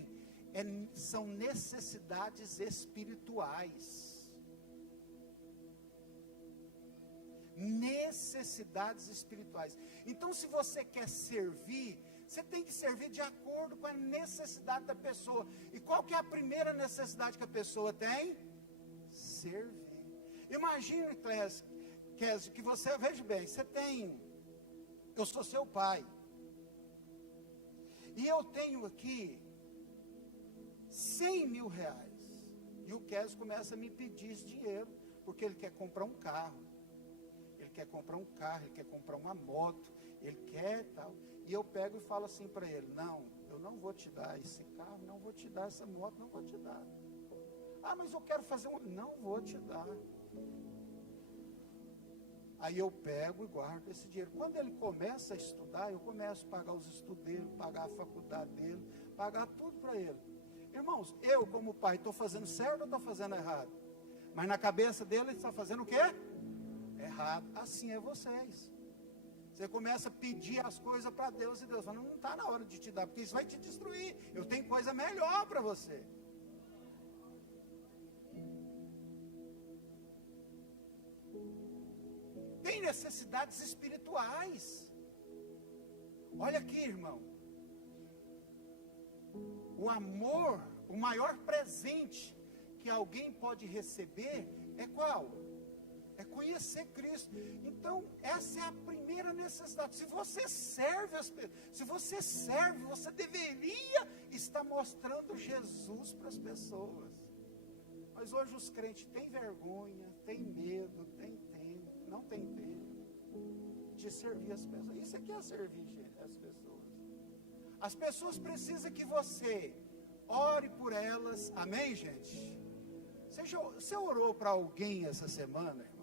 são necessidades espirituais. Necessidades espirituais. Então, se você quer servir, você tem que servir de acordo com a necessidade da pessoa. E qual que é a primeira necessidade que a pessoa tem? Servir. Imagine, Kézio, que você, veja bem, eu sou seu pai. E eu tenho aqui 100 mil reais. E o Kézio começa a me pedir esse dinheiro, porque ele quer comprar um carro. Ele quer comprar um carro, ele quer comprar uma moto, ele quer tal. E eu pego e falo assim para ele: não, eu não vou te dar esse carro, não vou te dar essa moto, não vou te dar. Ah, mas eu quero fazer não vou te dar. Aí eu pego e guardo esse dinheiro. Quando ele começa a estudar, eu começo a pagar os estudos dele, pagar a faculdade dele, pagar tudo para ele. Irmãos, eu como pai estou fazendo certo ou estou fazendo errado? Mas na cabeça dele ele está fazendo o quê? Errado. Assim é vocês. Você começa a pedir as coisas para Deus e Deus fala: não está na hora de te dar, porque isso vai te destruir. Eu tenho coisa melhor para você. Tem necessidades espirituais. Olha aqui, irmão. O amor, o maior presente que alguém pode receber é qual? É conhecer Cristo. Então, essa é a primeira necessidade. Se você serve as pessoas, você deveria estar mostrando Jesus para as pessoas. Mas hoje os crentes têm vergonha, têm medo, não têm tempo de servir as pessoas. Isso aqui é servir as pessoas. As pessoas precisam que você ore por elas. Amém, gente? Você orou para alguém essa semana, irmãos?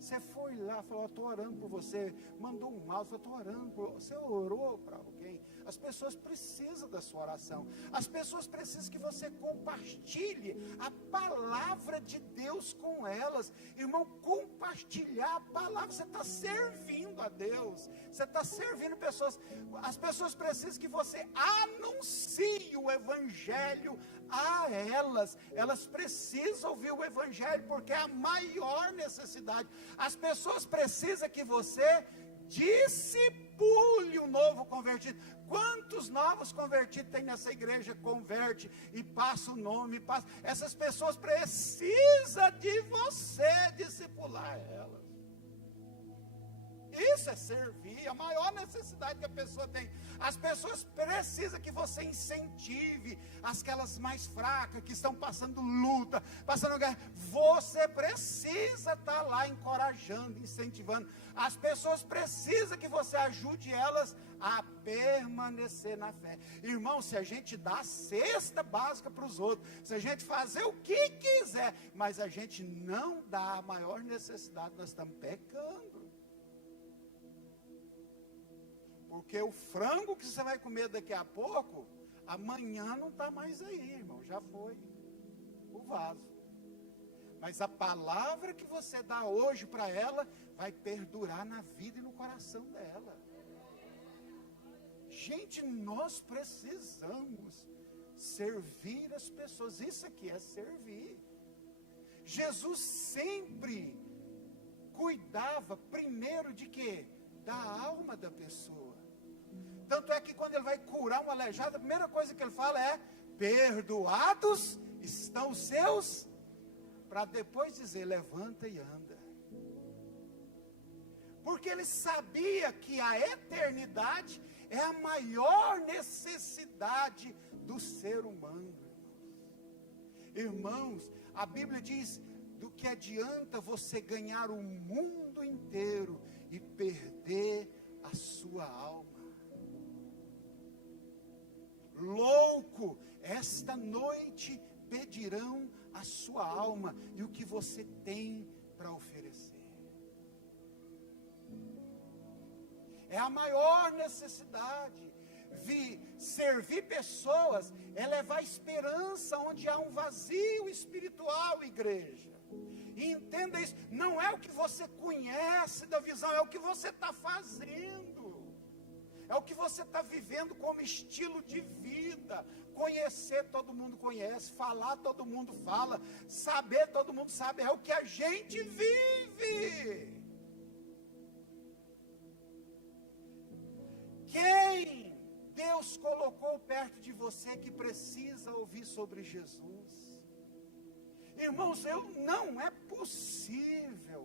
Você foi lá, falou: estou orando por você. Mandou um áudio, falou: estou orando por você. Você orou para alguém? As pessoas precisam da sua oração. As pessoas precisam que você compartilhe a palavra de Deus com elas. Irmão, compartilhar a palavra. Você está servindo a Deus. Você está servindo pessoas. As pessoas precisam que você anuncie o Evangelho a elas. Elas precisam ouvir o Evangelho, porque é a maior necessidade. As pessoas precisam que você discipule o novo convertido. Quantos novos convertidos tem nessa igreja? Converte e passa o nome, essas pessoas precisam de você discipular elas. Isso é servir, a maior necessidade que a pessoa tem. As pessoas precisam que você incentive aquelas mais fracas, que estão passando luta, passando guerra. Você precisa estar lá encorajando, incentivando. As pessoas precisam que você ajude elas a permanecer na fé. Irmão, se a gente dá a cesta básica para os outros, se a gente fazer o que quiser, mas a gente não dá a maior necessidade, nós estamos pecando. Porque o frango que você vai comer daqui a pouco, amanhã não está mais aí, irmão. Já foi o vaso. Mas a palavra que você dá hoje para ela, vai perdurar na vida e no coração dela. Gente, nós precisamos servir as pessoas. Isso aqui é servir. Jesus sempre cuidava primeiro de quê? da alma da pessoa. Tanto é que quando ele vai curar um aleijado, a primeira coisa que ele fala é: perdoados estão os seus, para depois dizer: levanta e anda. Porque ele sabia que a eternidade é a maior necessidade do ser humano. Irmãos, a Bíblia diz: do que adianta você ganhar o mundo inteiro e perder a sua alma? Louco, esta noite pedirão a sua alma e o que você tem para oferecer. É a maior necessidade. Servir pessoas é levar esperança onde há um vazio espiritual, igreja. E entenda isso, não é o que você conhece da visão, é o que você está fazendo. É o que você está vivendo como estilo de vida. Conhecer, todo mundo conhece. Falar, todo mundo fala. Saber, todo mundo sabe. É o que a gente vive. Quem Deus colocou perto de você que precisa ouvir sobre Jesus? Irmãos, não é possível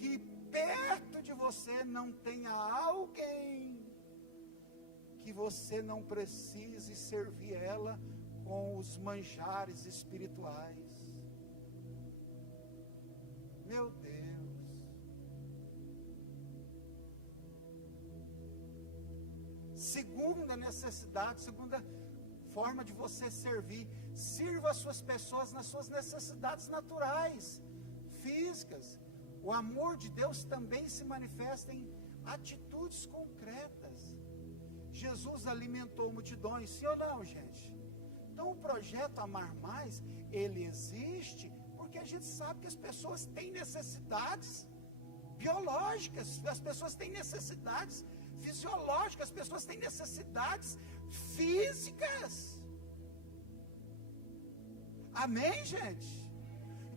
que perto de você não tenha alguém que você não precise servir ela com os manjares espirituais. Meu Deus. Segunda necessidade, segunda forma de você servir: sirva as suas pessoas nas suas necessidades naturais, físicas. O amor de Deus também se manifesta em atitudes concretas. Jesus alimentou multidões, sim ou não, gente? Então o projeto Amar Mais, ele existe porque a gente sabe que as pessoas têm necessidades biológicas, as pessoas têm necessidades fisiológicas, as pessoas têm necessidades físicas. Amém, gente?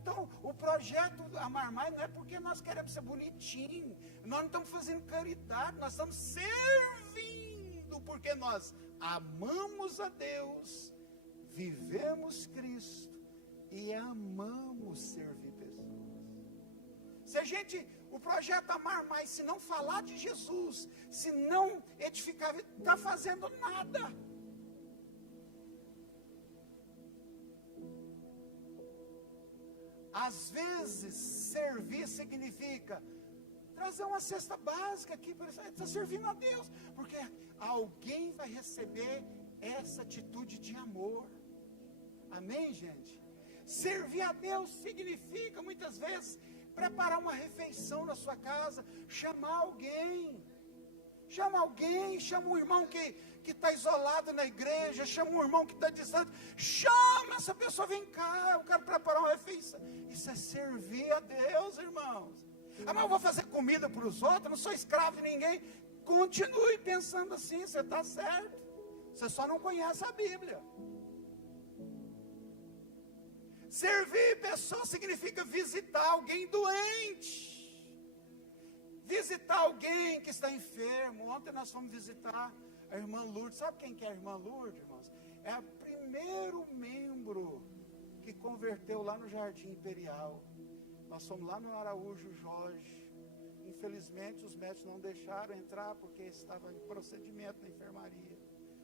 Então, o projeto Amar Mais não é porque nós queremos ser bonitinho, nós não estamos fazendo caridade, nós estamos servindo, porque nós amamos a Deus, vivemos Cristo e amamos servir pessoas. Se a gente, o projeto Amar Mais, se não falar de Jesus, se não edificar, não está fazendo nada. Às vezes, servir significa trazer uma cesta básica aqui, está servindo a Deus, porque alguém vai receber essa atitude de amor. Amém, gente? Servir a Deus significa, muitas vezes, preparar uma refeição na sua casa, chamar alguém, chama um irmão que está isolado na igreja, chama um irmão que está distante, chama essa pessoa, vem cá, eu quero preparar uma refeição. Isso é servir a Deus, irmãos. Ah, mas eu vou fazer comida para os outros, não sou escravo de ninguém. Continue pensando assim, você está certo, você só não conhece a Bíblia. Servir pessoas significa visitar alguém doente, visitar alguém que está enfermo. Ontem nós fomos visitar a irmã Lourdes. Sabe quem que é a irmã Lourdes, irmãos? É o primeiro membro que converteu lá no Jardim Imperial. Nós fomos lá no Araújo Jorge. Infelizmente os médicos não deixaram entrar porque estava em procedimento na enfermaria.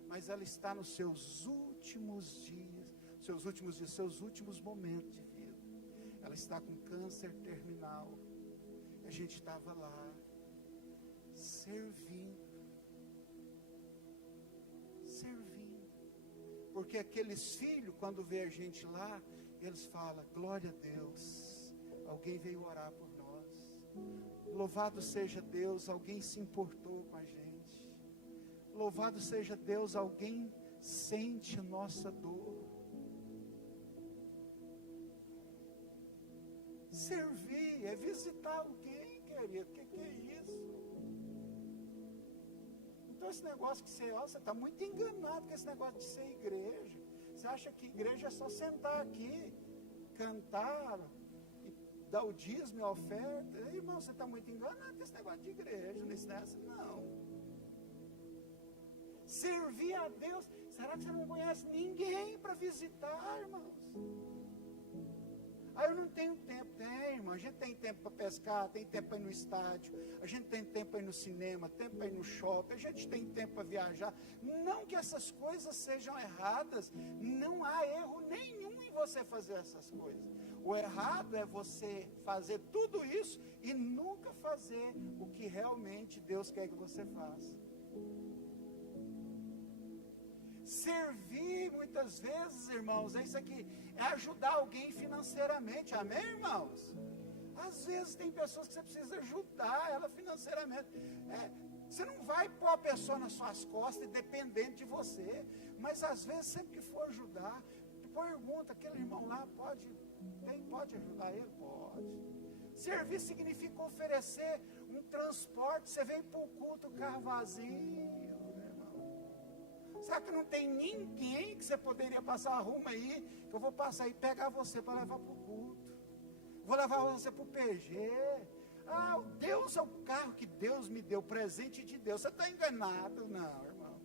Mas ela está nos seus últimos dias, seus últimos momentos de vida. Ela está com câncer terminal. A gente estava lá servindo. Porque aqueles filhos, quando vê a gente lá, eles falam: glória a Deus, alguém veio orar por nós. Louvado seja Deus, alguém se importou com a gente. Louvado seja Deus, alguém sente a nossa dor. Servir é visitar alguém, querido. O que é isso? Então esse negócio que você está muito enganado com esse negócio de ser igreja. Você acha que igreja é só sentar aqui, cantar e dar o dízimo e a oferta. Irmão, você está muito enganado com esse negócio de igreja, não ensina assim, não. Servir a Deus, será que você não conhece ninguém para visitar, irmãos? Eu não tenho tempo. Tem, irmão, a gente tem tempo para pescar, tem tempo para ir no estádio, a gente tem tempo para ir no cinema, tempo para ir no shopping, a gente tem tempo para viajar. Não que essas coisas sejam erradas, não há erro nenhum em você fazer essas coisas. O errado é você fazer tudo isso e nunca fazer o que realmente Deus quer que você faça. Servir, muitas vezes, irmãos, é isso aqui, é ajudar alguém financeiramente, amém, irmãos? Às vezes tem pessoas que você precisa ajudar ela financeiramente. Você não vai pôr a pessoa nas suas costas dependente de você, mas às vezes, sempre que for ajudar, pergunta, aquele irmão lá pode ajudar ele? Pode. Servir significa oferecer um transporte. Você vem para o culto, carro vazio. Será que não tem ninguém que você poderia passar rumo aí, que eu vou passar aí, pegar você para levar para o culto? Vou levar você para o PG. Deus é o carro que Deus me deu, presente de Deus. Você está enganado? Não, irmão.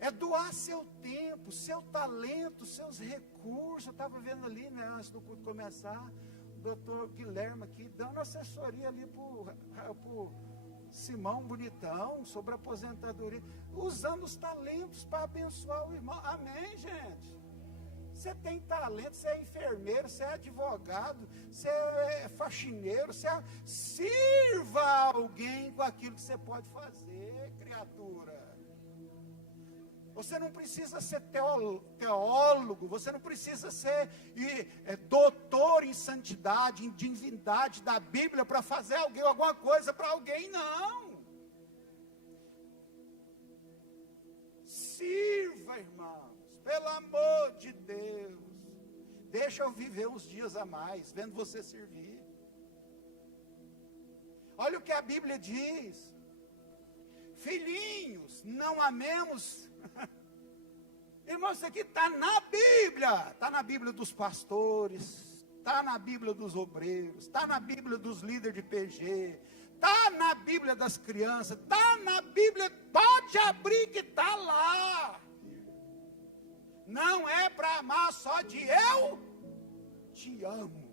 É doar seu tempo, seu talento, seus recursos. Eu estava vendo ali, né, antes do culto começar, o doutor Guilherme aqui, dando assessoria ali para o Simão Bonitão, sobre aposentadoria, usando os talentos para abençoar o irmão. Amém, gente? Você tem talento, você é enfermeiro, você é advogado, você é faxineiro, sirva alguém com aquilo que você pode fazer, criatura. Você não precisa ser teólogo, você não precisa ser doutor em santidade, em divindade da Bíblia para fazer alguma coisa para alguém, não. Sirva, irmãos, pelo amor de Deus. Deixa eu viver uns dias a mais, vendo você servir. Olha o que a Bíblia diz. Filhinhos, não amemos. Irmão, isso aqui está na Bíblia dos pastores, está na Bíblia dos obreiros, está na Bíblia dos líderes de PG, está na Bíblia das crianças, está na Bíblia, pode abrir que está lá. Não é para amar só de eu te amo.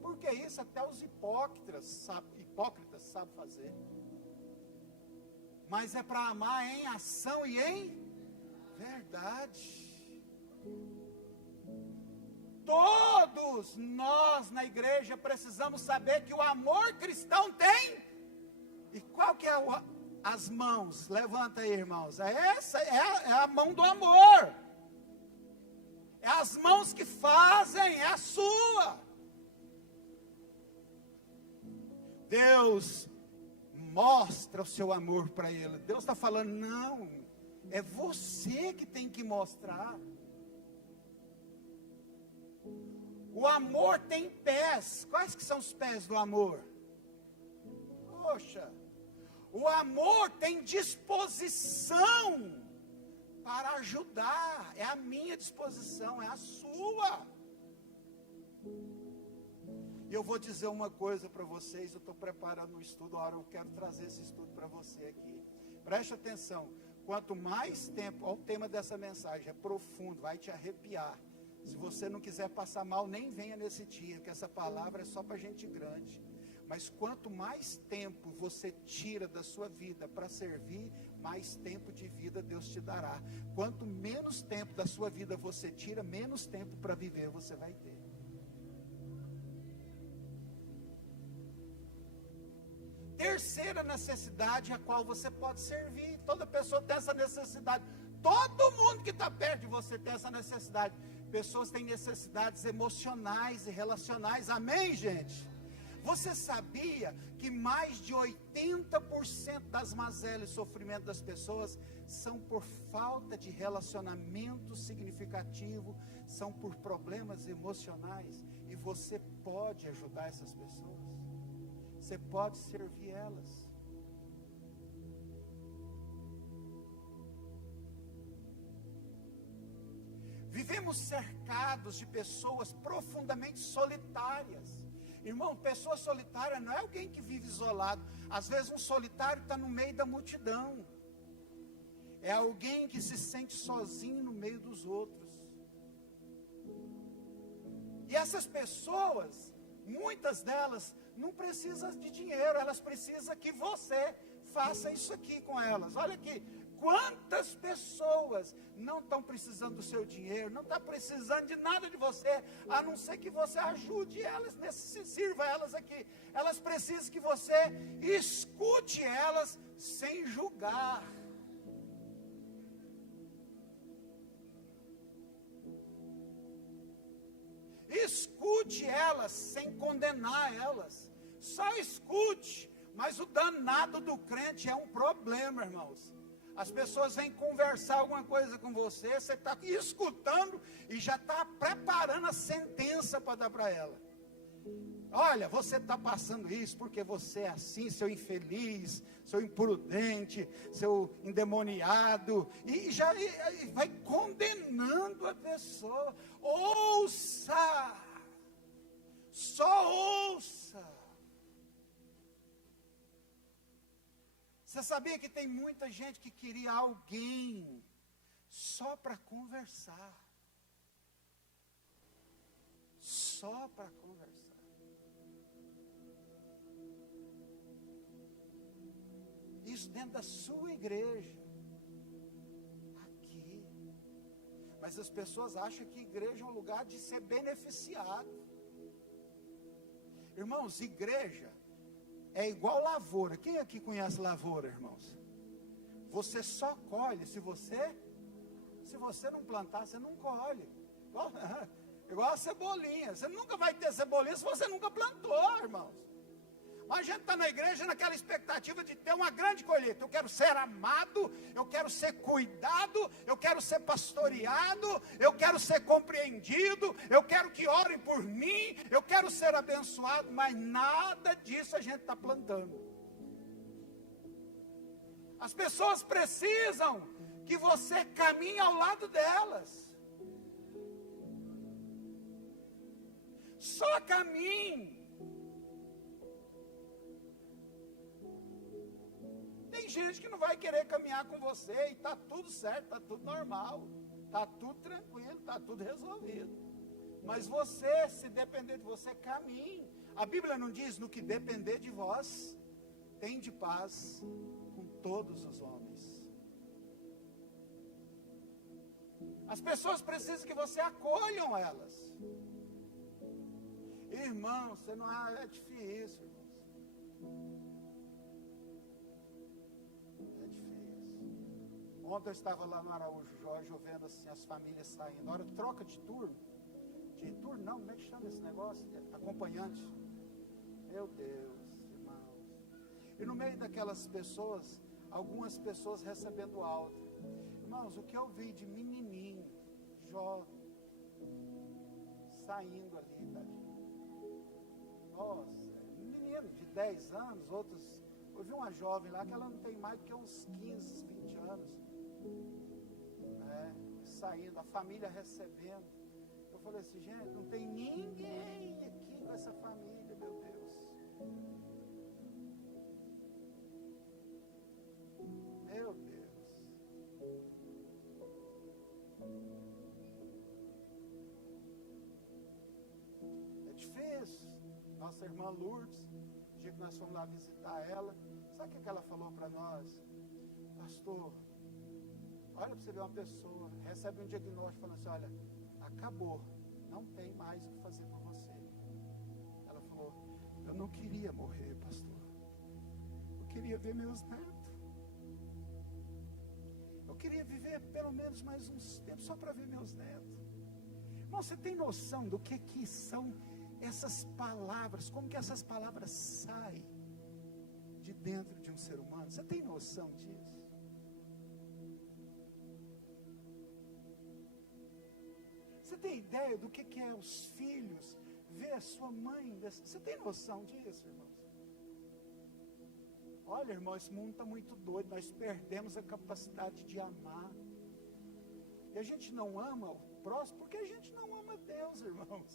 Porque isso até os hipócritas sabem fazer. Mas é para amar em ação e em verdade. Todos nós na igreja precisamos saber que o amor cristão tem. E qual que é as mãos? Levanta aí, irmãos. Essa é a mão do amor. É as mãos que fazem, é a sua. Deus mostra o seu amor para ele. Deus está falando, não, é você que tem que mostrar. O amor tem pés. Quais que são os pés do amor? Poxa, o amor tem disposição para ajudar. É a minha disposição, é a sua. E eu vou dizer uma coisa para vocês, eu estou preparando um estudo, agora eu quero trazer esse estudo para você aqui. Preste atenção, quanto mais tempo, olha o tema dessa mensagem, é profundo, vai te arrepiar. Se você não quiser passar mal, nem venha nesse dia, que essa palavra é só para gente grande. Mas quanto mais tempo você tira da sua vida para servir, mais tempo de vida Deus te dará. Quanto menos tempo da sua vida você tira, menos tempo para viver você vai ter. Terceira necessidade a qual você pode servir. Toda pessoa tem essa necessidade. Todo mundo que está perto de você tem essa necessidade. Pessoas têm necessidades emocionais e relacionais. Amém, gente? Você sabia que mais de 80% das mazelas e sofrimento das pessoas são por falta de relacionamento significativo, são por problemas emocionais? E você pode ajudar essas pessoas. Você pode servir elas. Vivemos cercados de pessoas profundamente solitárias. Irmão, pessoa solitária não é alguém que vive isolado. Às vezes um solitário está no meio da multidão. É alguém que se sente sozinho no meio dos outros. E essas pessoas, muitas delas, não precisam de dinheiro, elas precisam que você faça isso aqui com elas. Olha aqui, quantas pessoas não estão precisando do seu dinheiro, não estão precisando de nada de você, a não ser que você ajude elas, sirva elas aqui. Elas precisam que você escute elas sem julgar. Escute elas sem condenar elas. Só escute. Mas o danado do crente é um problema, irmãos. As pessoas vêm conversar alguma coisa com você, você está escutando e já está preparando a sentença para dar para ela. Olha, você está passando isso porque você é assim, seu infeliz, seu imprudente, seu endemoniado, e vai condenando a pessoa. Ouça, só ouça. Você sabia que tem muita gente que queria alguém só para conversar? Só para conversar. Isso dentro da sua igreja. Aqui. Mas as pessoas acham que igreja é um lugar de ser beneficiado. Irmãos, igreja é igual lavoura. Quem aqui conhece lavoura, irmãos? Você só colhe se você não plantar, você não colhe. Igual a cebolinha. Você nunca vai ter cebolinha se você nunca plantou, irmãos. Mas a gente está na igreja naquela expectativa de ter uma grande colheita. Eu quero ser amado, eu quero ser cuidado, eu quero ser pastoreado, eu quero ser compreendido, eu quero que orem por mim, eu quero ser abençoado, mas nada disso a gente está plantando. As pessoas precisam que você caminhe ao lado delas. Só caminhe. Tem gente que não vai querer caminhar com você e está tudo certo, está tudo normal, está tudo tranquilo, está tudo resolvido. Mas você, se depender de você, caminhe. A Bíblia não diz: no que depender de vós, tende paz com todos os homens. As pessoas precisam que você acolham elas. Irmão, você não é difícil, irmãos. Ontem eu estava lá no Araújo Jorge, eu vendo assim as famílias saindo. Na hora de troca de turno não, como é que chama esse negócio? Acompanhante. Meu Deus, irmãos. E no meio daquelas pessoas, algumas pessoas recebendo alta. Irmãos, o que eu vi de menininho, jovem, saindo ali, tadinho. Nossa, menino de 10 anos, outros. Eu vi uma jovem lá que ela não tem mais do que uns 15, 20 anos. Saindo, a família recebendo. Eu falei assim, gente, não tem ninguém aqui com essa família, meu Deus. Meu Deus. É difícil. Nossa irmã Lourdes, o dia que nós fomos lá visitar ela, sabe o que ela falou para nós? Pastor, olha para você ver uma pessoa, recebe um diagnóstico falando assim, olha, acabou, não tem mais o que fazer por você. Ela falou, eu não queria morrer, pastor. Eu queria ver meus netos. Eu queria viver pelo menos mais uns tempos só para ver meus netos. Irmão, você tem noção do que são essas palavras, como que essas palavras saem de dentro de um ser humano? Você tem noção disso? Você tem ideia do que é os filhos ver a sua mãe? Você tem noção disso, irmãos? Olha, irmão, esse mundo está muito doido. Nós perdemos a capacidade de amar. E a gente não ama próximo porque a gente não ama Deus, irmãos.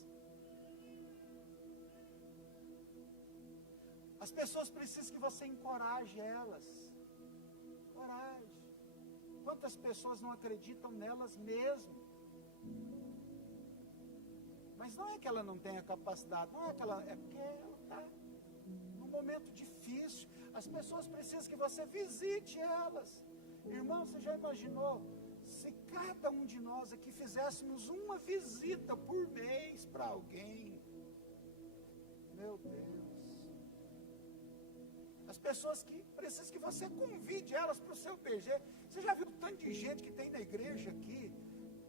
As pessoas precisam que você encoraje elas. Coragem. Quantas pessoas não acreditam nelas mesmo? Mas não é que ela não tenha capacidade, não é que ela, é porque ela está num momento difícil. As pessoas precisam que você visite elas. Irmão, você já imaginou se cada um de nós aqui fizéssemos uma visita por mês para alguém? Meu Deus. As pessoas que precisam que você convide elas para o seu PG. Você já viu o tanto de gente que tem na igreja aqui,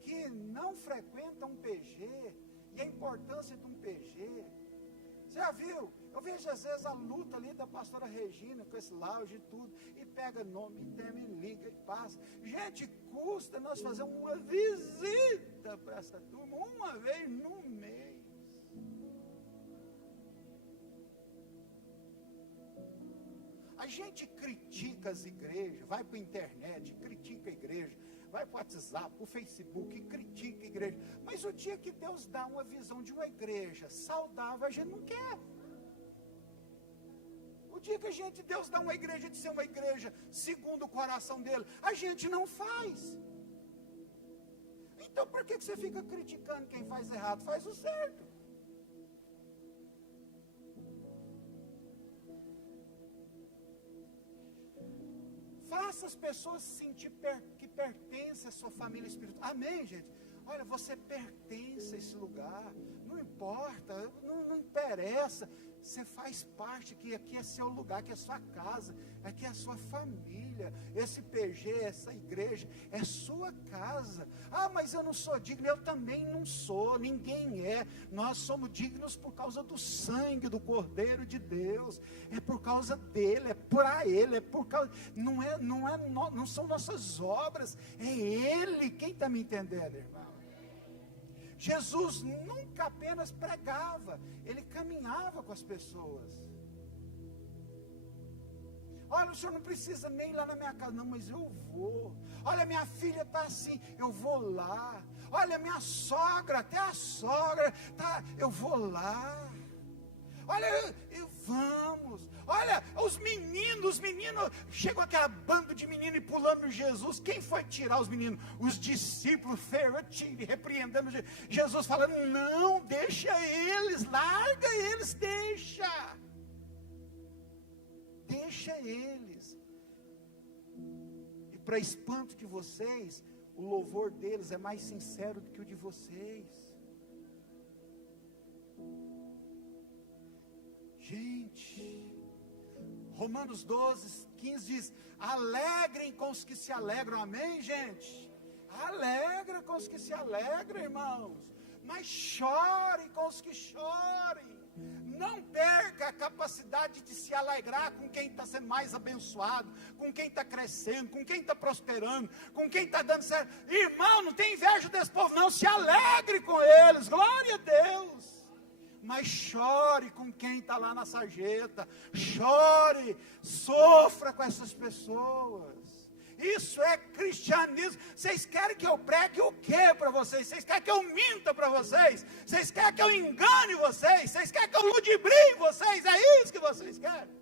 que não frequenta um PG, e a importância de um PG? Você já viu? Eu vejo às vezes a luta ali da pastora Regina, com esse lounge e tudo, e pega nome, me liga e passa. Gente, custa nós fazer uma visita para essa turma, uma vez no mês. A gente critica as igrejas, vai para a internet, critica a igreja, vai para o WhatsApp, para o Facebook, critica a igreja. Mas o dia que Deus dá uma visão de uma igreja saudável, a gente não quer. O dia que Deus dá uma igreja de ser uma igreja segundo o coração dele, a gente não faz. Então por que você fica criticando quem faz errado? Faz o certo. Faça as pessoas sentir que pertence à sua família espiritual. Amém, gente? Olha, você pertence a esse lugar. Não importa, não interessa. Você faz parte, que aqui é seu lugar, que é sua casa, aqui é a sua família. Esse PG, essa igreja, é sua casa. Ah, mas eu não sou digno. Eu também não sou, ninguém é. Nós somos dignos por causa do sangue do Cordeiro de Deus. É por causa dele, é para ele, é por causa. Não são nossas obras, é ele. Quem está me entendendo, irmão? Jesus nunca apenas pregava, ele caminhava com as pessoas. Olha, o senhor não precisa nem ir lá na minha casa. Não, mas eu vou. Olha, minha filha está assim, eu vou lá. Olha, minha sogra, até a sogra, tá, eu vou lá. Olha, vamos. Olha, os meninos, chegou aquela banda de meninos e pulando em Jesus. Quem foi tirar os meninos? Os discípulos, repreendendo Jesus, falando, não, deixa eles, larga eles, deixa eles. E para espanto de vocês, o louvor deles é mais sincero do que o de vocês. Gente, Romanos 12, 15 diz, alegrem com os que se alegram, amém, gente? Alegra com os que se alegram, irmãos, mas chore com os que chorem. Não perca a capacidade de se alegrar com quem está sendo mais abençoado, com quem está crescendo, com quem está prosperando, com quem está dando certo. Irmão, não tem inveja desse povo, não, se alegre com eles, glória a Deus. Mas chore com quem está lá na sarjeta, chore, sofra com essas pessoas. Isso é cristianismo. Vocês querem que eu pregue o que para vocês? Vocês querem que eu minta para vocês? Vocês querem que eu engane vocês? Vocês querem que eu ludibrie vocês? É isso que vocês querem?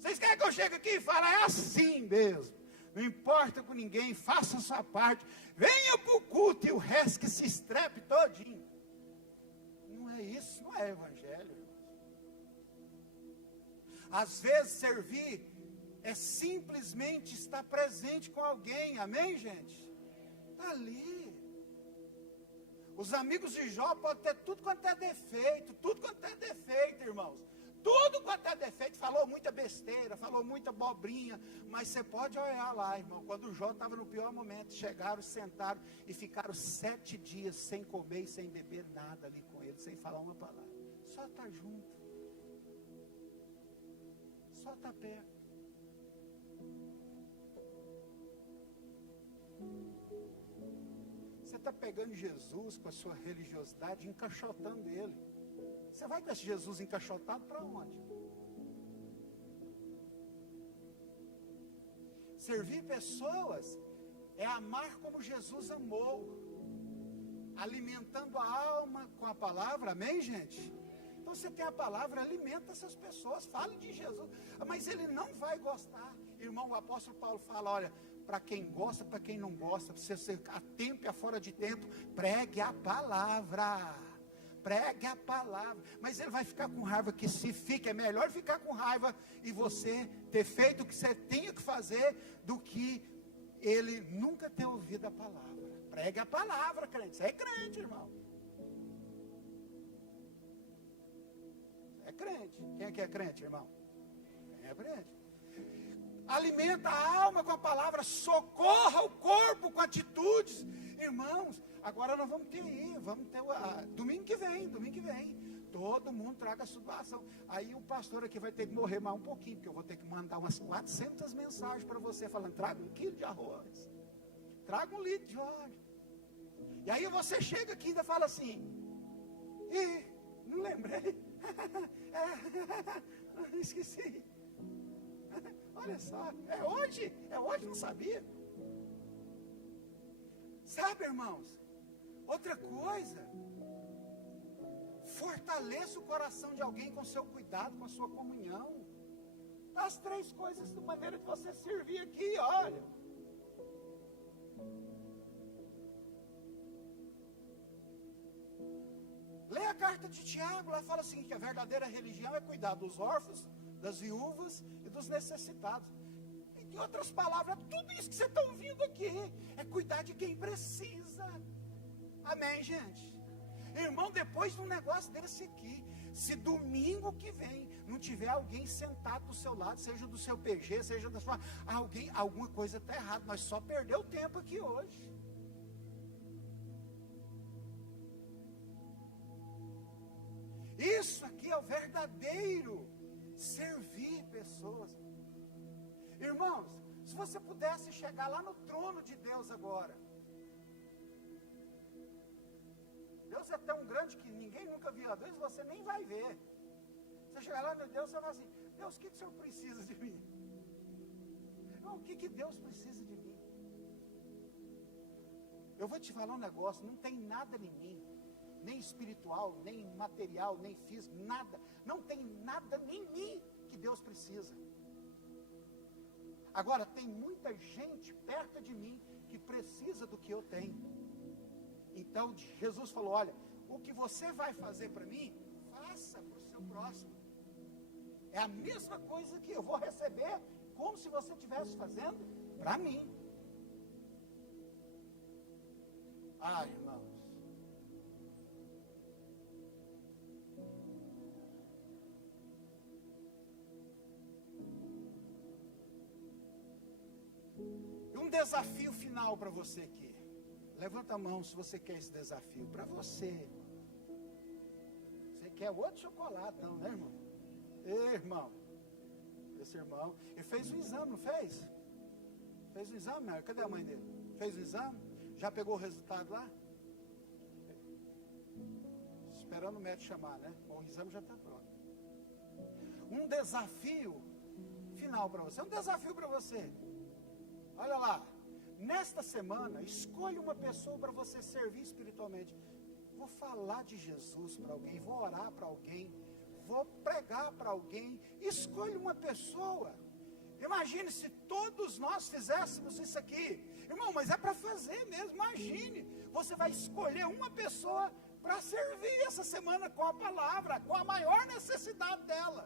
Vocês querem que eu chegue aqui e fale, é assim mesmo. Não importa com ninguém, faça a sua parte. Venha para o culto e o resto que se estrepe todinho. Não é isso, não é evangelho. Às vezes servir é simplesmente estar presente com alguém, amém, gente? Está ali. Os amigos de Jó podem ter tudo quanto é defeito, irmãos. Tudo quanto é defeito, falou muita besteira, falou muita abobrinha, mas você pode olhar lá, irmão, quando Jó estava no pior momento, chegaram, sentaram e ficaram 7 dias sem comer e sem beber nada ali com ele, sem falar uma palavra, só estar junto, só estar perto. Você está pegando Jesus com a sua religiosidade, encaixotando ele. Você vai com esse Jesus encaixotado para onde? Servir pessoas é amar como Jesus amou, alimentando a alma com a palavra, amém, gente? Então você tem a palavra, alimenta essas pessoas, fale de Jesus, mas ele não vai gostar. Irmão, o apóstolo Paulo fala, olha, para quem gosta, para quem não gosta, precisa ser a tempo e a fora de tempo, pregue a palavra, pregue a palavra. Mas ele vai ficar com raiva, que se fica, é melhor ficar com raiva e você ter feito o que você tinha que fazer, do que ele nunca ter ouvido a palavra. Pregue a palavra, crente, você é crente, irmão. É crente. Quem é que é crente, irmão? Quem é crente? Alimenta a alma com a palavra, socorra o corpo com atitudes. Irmãos, agora nós vamos ter domingo que vem, todo mundo traga a sua ação. Aí o pastor aqui vai ter que morrer mais um pouquinho, porque eu vou ter que mandar umas 400 mensagens para você, falando, traga 1 quilo de arroz, traga 1 litro de óleo. E aí você chega aqui e ainda fala assim, não lembrei, esqueci. Olha só, é hoje, não sabia. Sabe, irmãos, outra coisa, fortaleça o coração de alguém com seu cuidado, com a sua comunhão. As 3 coisas de maneira de você servir aqui, olha. Leia a carta de Tiago, lá fala assim, que a verdadeira religião é cuidar dos órfãos, das viúvas e dos necessitados. Em outras palavras, tudo isso que você está ouvindo aqui é cuidar de quem precisa. Amém, gente? Irmão, depois de um negócio desse aqui, se domingo que vem não tiver alguém sentado do seu lado, seja do seu PG, seja da sua... alguma coisa está errada, nós só perdemos tempo aqui hoje. Isso aqui é o verdadeiro servir pessoas. Irmãos, se você pudesse chegar lá no trono de Deus agora, Deus é tão grande que ninguém nunca viu a Deus, você nem vai ver. Você chegar lá no Deus, você vai assim, Deus, o que o Senhor precisa de mim? Não, o que Deus precisa de mim? Eu vou te falar um negócio, não tem nada em mim, nem espiritual, nem material, nem físico, nada. Não tem nada em mim que Deus precisa. Agora, tem muita gente perto de mim que precisa do que eu tenho. Então, Jesus falou, olha, o que você vai fazer para mim, faça para o seu próximo. É a mesma coisa que eu vou receber, como se você estivesse fazendo para mim. Ah, irmãos. Um desafio final para você aqui. Levanta a mão se você quer esse desafio. Para você. Você quer outro chocolate, não, né, irmão? Ei, irmão. Esse irmão. Ele fez o exame, não fez? Fez o exame, não? Cadê a mãe dele? Fez o exame? Já pegou o resultado lá? Esperando o médico chamar, né? O exame já está pronto. Um desafio final para você. Um desafio para você. Olha lá. Nesta semana, escolha uma pessoa para você servir espiritualmente. Vou falar de Jesus para alguém, vou orar para alguém, vou pregar para alguém. Escolha uma pessoa. Imagine se todos nós fizéssemos isso aqui. Irmão, mas é para fazer mesmo, imagine. Você vai escolher uma pessoa para servir essa semana com a palavra, com a maior necessidade dela.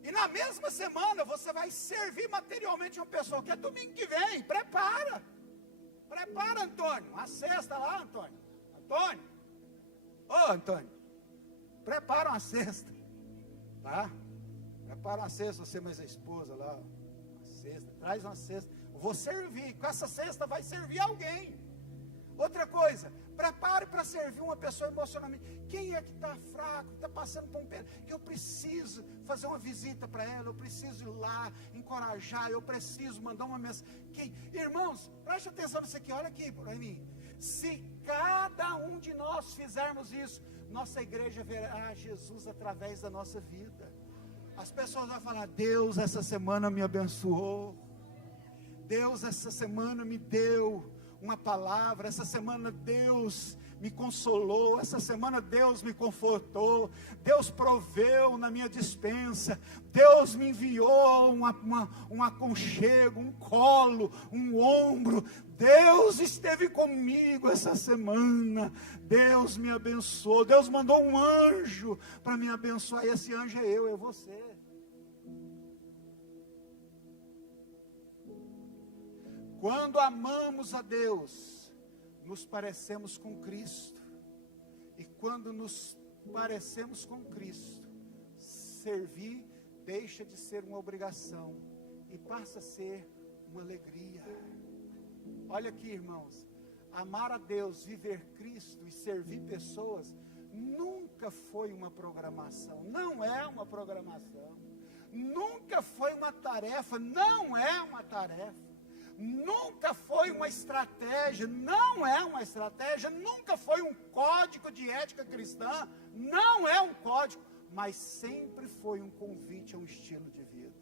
E na mesma semana você vai servir materialmente uma pessoa, que é domingo que vem. Prepara, Antônio, uma cesta lá, Antônio. Antônio, prepara uma cesta, tá? Prepara uma cesta, você mais a esposa lá, uma cesta, traz uma cesta. Vou servir, com essa cesta vai servir alguém. Outra coisa, prepare para servir uma pessoa emocionalmente. Quem é que está fraco, que está passando por um período, que eu preciso fazer uma visita para ela, eu preciso ir lá, encorajar, eu preciso mandar uma mensagem. Irmãos, preste atenção nisso aqui, olha aqui para mim. Se cada um de nós fizermos isso, nossa igreja verá Jesus através da nossa vida. As pessoas vão falar: Deus essa semana me abençoou, Deus essa semana me deu uma palavra, essa semana Deus me consolou, essa semana Deus me confortou, Deus proveu na minha despensa, Deus me enviou um aconchego, um colo, um ombro, Deus esteve comigo essa semana, Deus me abençoou, Deus mandou um anjo para me abençoar, e esse anjo é você. Quando amamos a Deus, nos parecemos com Cristo, e quando nos parecemos com Cristo, servir deixa de ser uma obrigação e passa a ser uma alegria. Olha aqui, irmãos, amar a Deus, viver Cristo e servir pessoas nunca foi uma programação, não é uma programação, nunca foi uma tarefa, não é uma tarefa. Nunca foi uma estratégia, não é uma estratégia, nunca foi um código de ética cristã, não é um código, mas sempre foi um convite a um estilo de vida.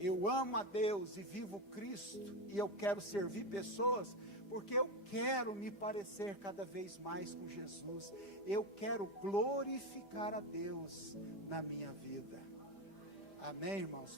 Eu amo a Deus e vivo Cristo, e eu quero servir pessoas, porque eu quero me parecer cada vez mais com Jesus, eu quero glorificar a Deus na minha vida. Amém, irmãos?